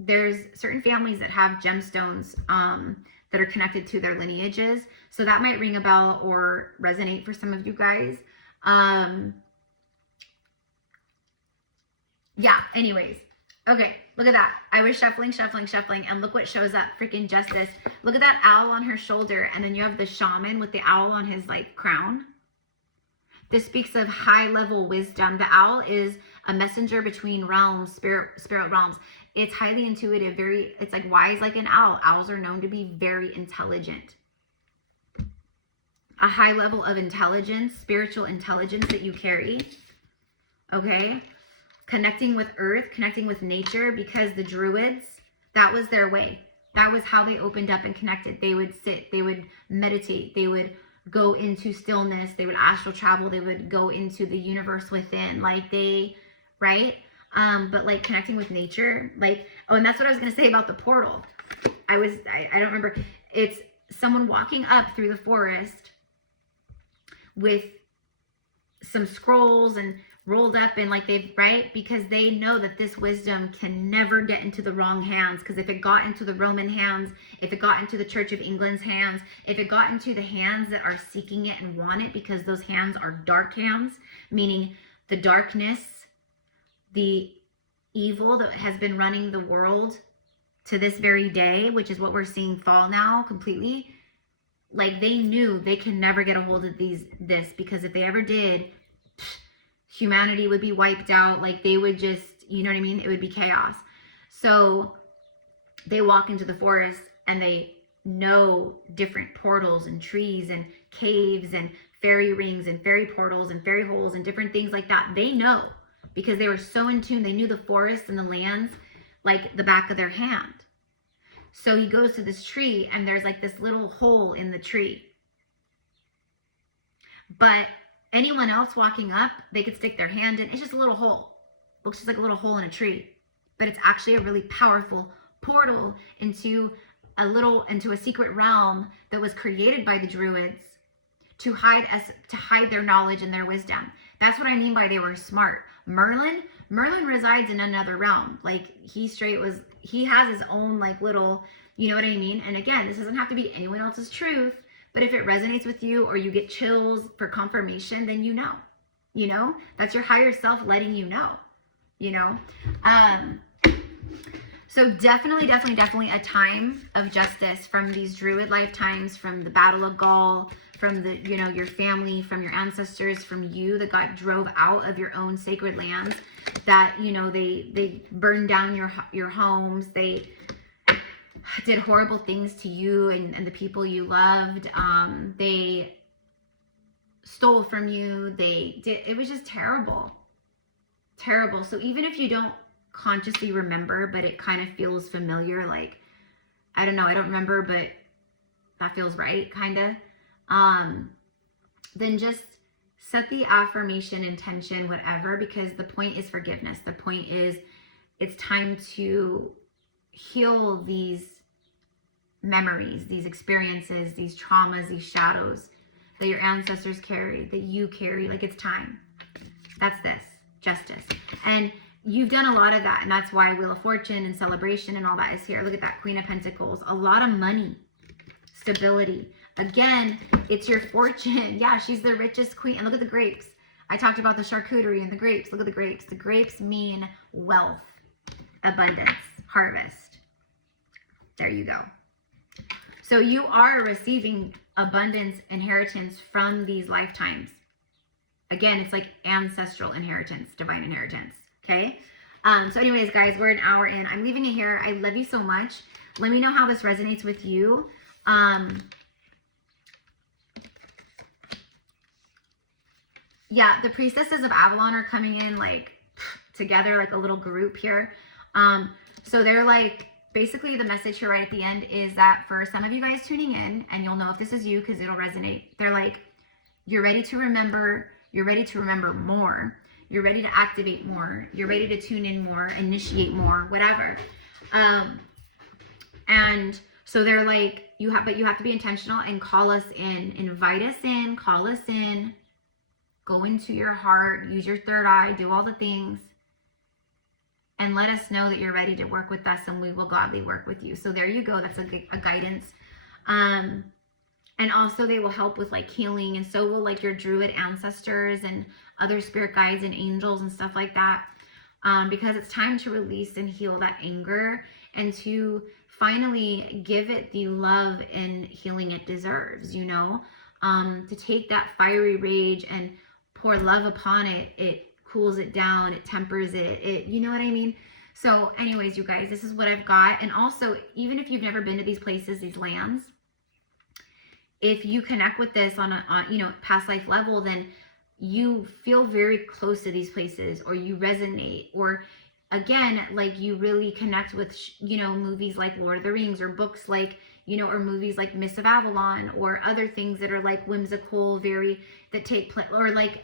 there's certain families that have gemstones that are connected to their lineages. So that might ring a bell or resonate for some of you guys. Yeah, anyways, Okay, look at that. I was shuffling, and look what shows up. Freaking justice. Look at that owl on her shoulder, and then you have the shaman with the owl on his like crown. This speaks of high level wisdom. The owl is a messenger between realms, spirit realms. It's highly intuitive, it's like wise like an owl. Owls are known to be very intelligent. A high level of intelligence, spiritual intelligence that you carry. Okay? Connecting with earth, connecting with nature, because the Druids, that was their way. That was how they opened up and connected. They would sit, they would meditate, they would go into stillness, they would astral travel, they would go into the universe within, like they, right? But like connecting with nature, like, oh, and that's what I was going to say about the portal. I don't remember. It's someone walking up through the forest with some scrolls and rolled up and like they've, right? Because they know that this wisdom can never get into the wrong hands. Because if it got into the Roman hands, if it got into the Church of England's hands, if it got into the hands that are seeking it and want it, because those hands are dark hands, meaning the darkness, the evil that has been running the world to this very day, which is what we're seeing fall now completely. Like they knew they can never get a hold of this, because if they ever did, humanity would be wiped out. Like they would just, you know what I mean? It would be chaos. So they walk into the forest and they know different portals and trees and caves and fairy rings and fairy portals and fairy holes and different things like that. They know because they were so in tune. They knew the forests and the lands like the back of their hand. So he goes to this tree and there's like this little hole in the tree. But anyone else walking up, they could stick their hand in. It's just a little hole. Looks just like a little hole in a tree. But it's actually a really powerful portal into a secret realm that was created by the Druids to hide their knowledge and their wisdom. That's what I mean by they were smart. Merlin resides in another realm. Like he has his own like little, you know what I mean? And again, this doesn't have to be anyone else's truth, but if it resonates with you or you get chills for confirmation, then you know, that's your higher self letting you know, so definitely a time of justice from these Druid lifetimes, from the Battle of Gaul, from the, your family, from your ancestors, from you that got drove out of your own sacred lands, that, they burned down your homes. They did horrible things to you and the people you loved. They stole from you. It was just terrible. So even if you don't consciously remember, but it kind of feels familiar, like, I don't know, I don't remember, but that feels right, kind of. Then just set the affirmation, intention, whatever, because the point is forgiveness. The point is it's time to heal these memories, these experiences, these traumas, these shadows that your ancestors carry, that you carry. Like, it's time. That's this, justice. And you've done a lot of that, and that's why Wheel of Fortune and celebration and all that is here. Look at that, Queen of Pentacles. A lot of money, stability. Again, it's your fortune. Yeah, she's the richest queen. And look at the grapes. I talked about the charcuterie and the grapes. Look at the grapes. The grapes mean wealth, abundance, harvest. There you go. So you are receiving abundance, inheritance from these lifetimes. Again, it's like ancestral inheritance, divine inheritance. Okay. So anyways, guys, we're an hour in. I'm leaving it here. I love you so much. Let me know how this resonates with you. Yeah, the Priestesses of Avalon are coming in like together, like a little group here. So they're like, basically the message here right at the end is that for some of you guys tuning in, and you'll know if this is you because it'll resonate. They're like, you're ready to remember. You're ready to remember more. You're ready to activate more. You're ready to tune in more, initiate more, whatever. And so they're like, but you have to be intentional and call us in, invite us in, call us in, go into your heart, use your third eye, do all the things, and let us know that you're ready to work with us, and we will gladly work with you. So there you go. That's a guidance. And also they will help with like healing, and so will like your Druid ancestors and other spirit guides and angels and stuff like that. because it's time to release and heal that anger and to finally give it the love and healing it deserves, you know, to take that fiery rage and pour love upon it. It cools it down, it tempers it, you know what I mean? So anyways, you guys, this is what I've got. And also, even if you've never been to these places, these lands, if you connect with this on you know, past life level, then you feel very close to these places, or you resonate, or again, like you really connect with, you know, movies like Lord of the Rings, or books like, you know, or movies like Mists of Avalon, or other things that are like whimsical, very, that take place, or like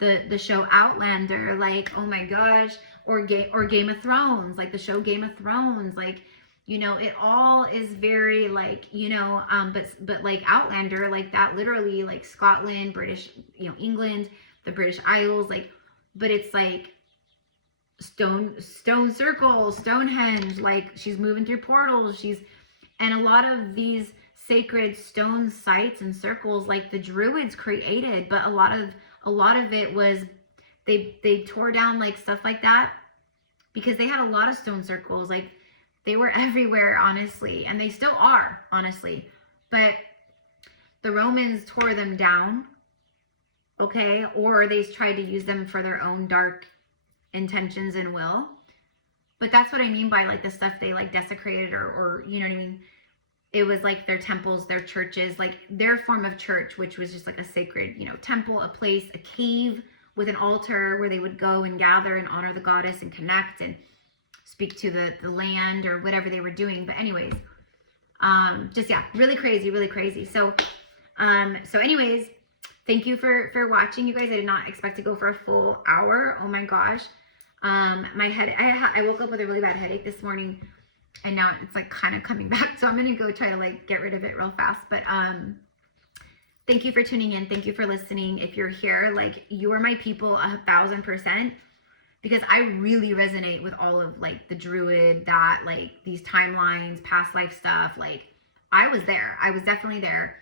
the show Outlander, like, oh my gosh, or Game of Thrones, like the show Game of Thrones, like, you know, it all is very like, you know, but like Outlander, like that literally, like Scotland, British, you know, England, the British Isles, like, but it's like stone circles, Stonehenge, like she's moving through portals, and a lot of these sacred stone sites and circles, like the Druids created, but a lot of it was, they tore down like stuff like that because they had a lot of stone circles, like they were everywhere, honestly, and they still are, honestly, but the Romans tore them down, okay, or they tried to use them for their own dark intentions and will. But that's what I mean by like the stuff they like desecrated, or you know what I mean? It was like their temples, their churches, like their form of church, which was just like a sacred, you know, temple, a place, a cave with an altar where they would go and gather and honor the goddess and connect and speak to the land or whatever they were doing. But anyways, just, yeah, really crazy, really crazy. So, so anyways, thank you for watching, you guys. I did not expect to go for a full hour. Oh my gosh. My head, I woke up with a really bad headache this morning, and now it's like kind of coming back. So I'm going to go try to like get rid of it real fast. But, thank you for tuning in. Thank you for listening. If you're here, like, you are my people 1,000%, because I really resonate with all of like the Druid, that like these timelines, past life stuff. Like I was there. I was definitely there.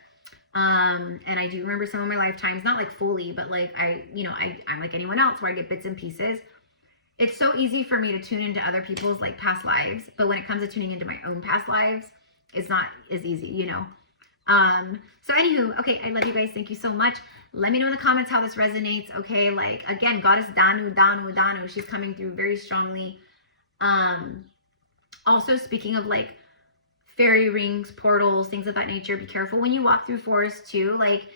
And I do remember some of my lifetimes, not like fully, but like I'm like anyone else where I get bits and pieces. It's so easy for me to tune into other people's like past lives, but when it comes to tuning into my own past lives, it's not as easy, you know? So anywho, okay, I love you guys. Thank you so much. Let me know in the comments how this resonates. Okay, like again, Goddess Danu, she's coming through very strongly. Also speaking of like fairy rings, portals, things of that nature, be careful when you walk through forests too. Like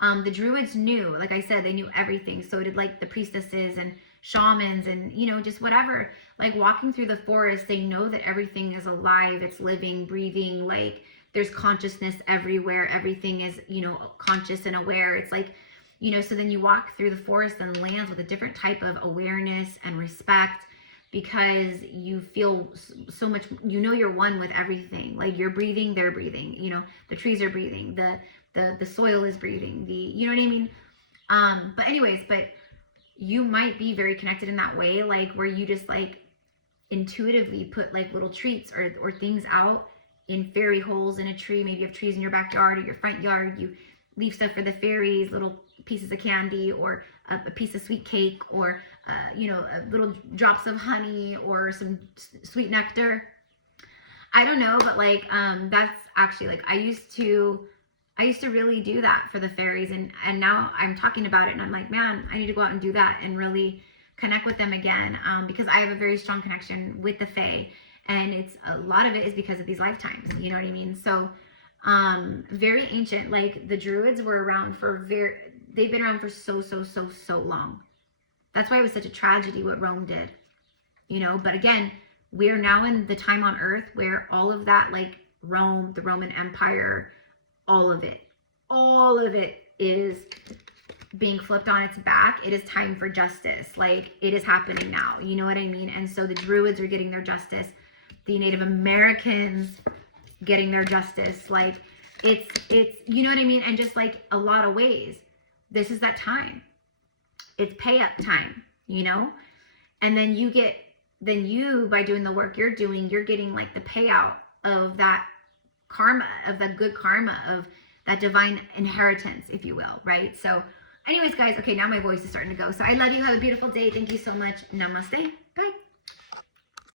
the Druids knew, like I said, they knew everything. So did like the priestesses and shamans and, you know, just whatever. Like walking through the forest, they know that everything is alive, it's living, breathing, like there's consciousness everywhere. Everything is, you know, conscious and aware. It's like, you know, so then you walk through the forest and lands with a different type of awareness and respect, because you feel so much, you know, you're one with everything. Like you're breathing, they're breathing, you know, the trees are breathing, the soil is breathing, you know what I mean? But anyways, but you might be very connected in that way, like where you just like intuitively put like little treats or things out in fairy holes in a tree. Maybe you have trees in your backyard or your front yard. You leave stuff for the fairies, little pieces of candy, or a piece of sweet cake, or you know, little drops of honey, or some sweet nectar. I don't know, but like that's actually like I used to really do that for the fairies, and now I'm talking about it and I'm like, man, I need to go out and do that and really connect with them again, because I have a very strong connection with the Fae, and it's a lot of it is because of these lifetimes, you know what I mean? So very ancient, like the Druids were around for they've been around for so long. That's why it was such a tragedy what Rome did, you know. But again, we are now in the time on earth where all of that, like Rome, the Roman Empire, all of it is being flipped on its back. It is time for justice. Like it is happening now, you know what I mean? And so the Druids are getting their justice, the Native Americans getting their justice. Like it's you know what I mean? And just like a lot of ways, this is that time. It's pay up time, you know? And then you by doing the work you're doing, you're getting like the payout of that karma, of the good karma, of that divine inheritance, if you will, right? So Anyways, guys, okay, now my voice is starting to go. So I love you. Have a beautiful day. Thank you so much. Namaste. Bye.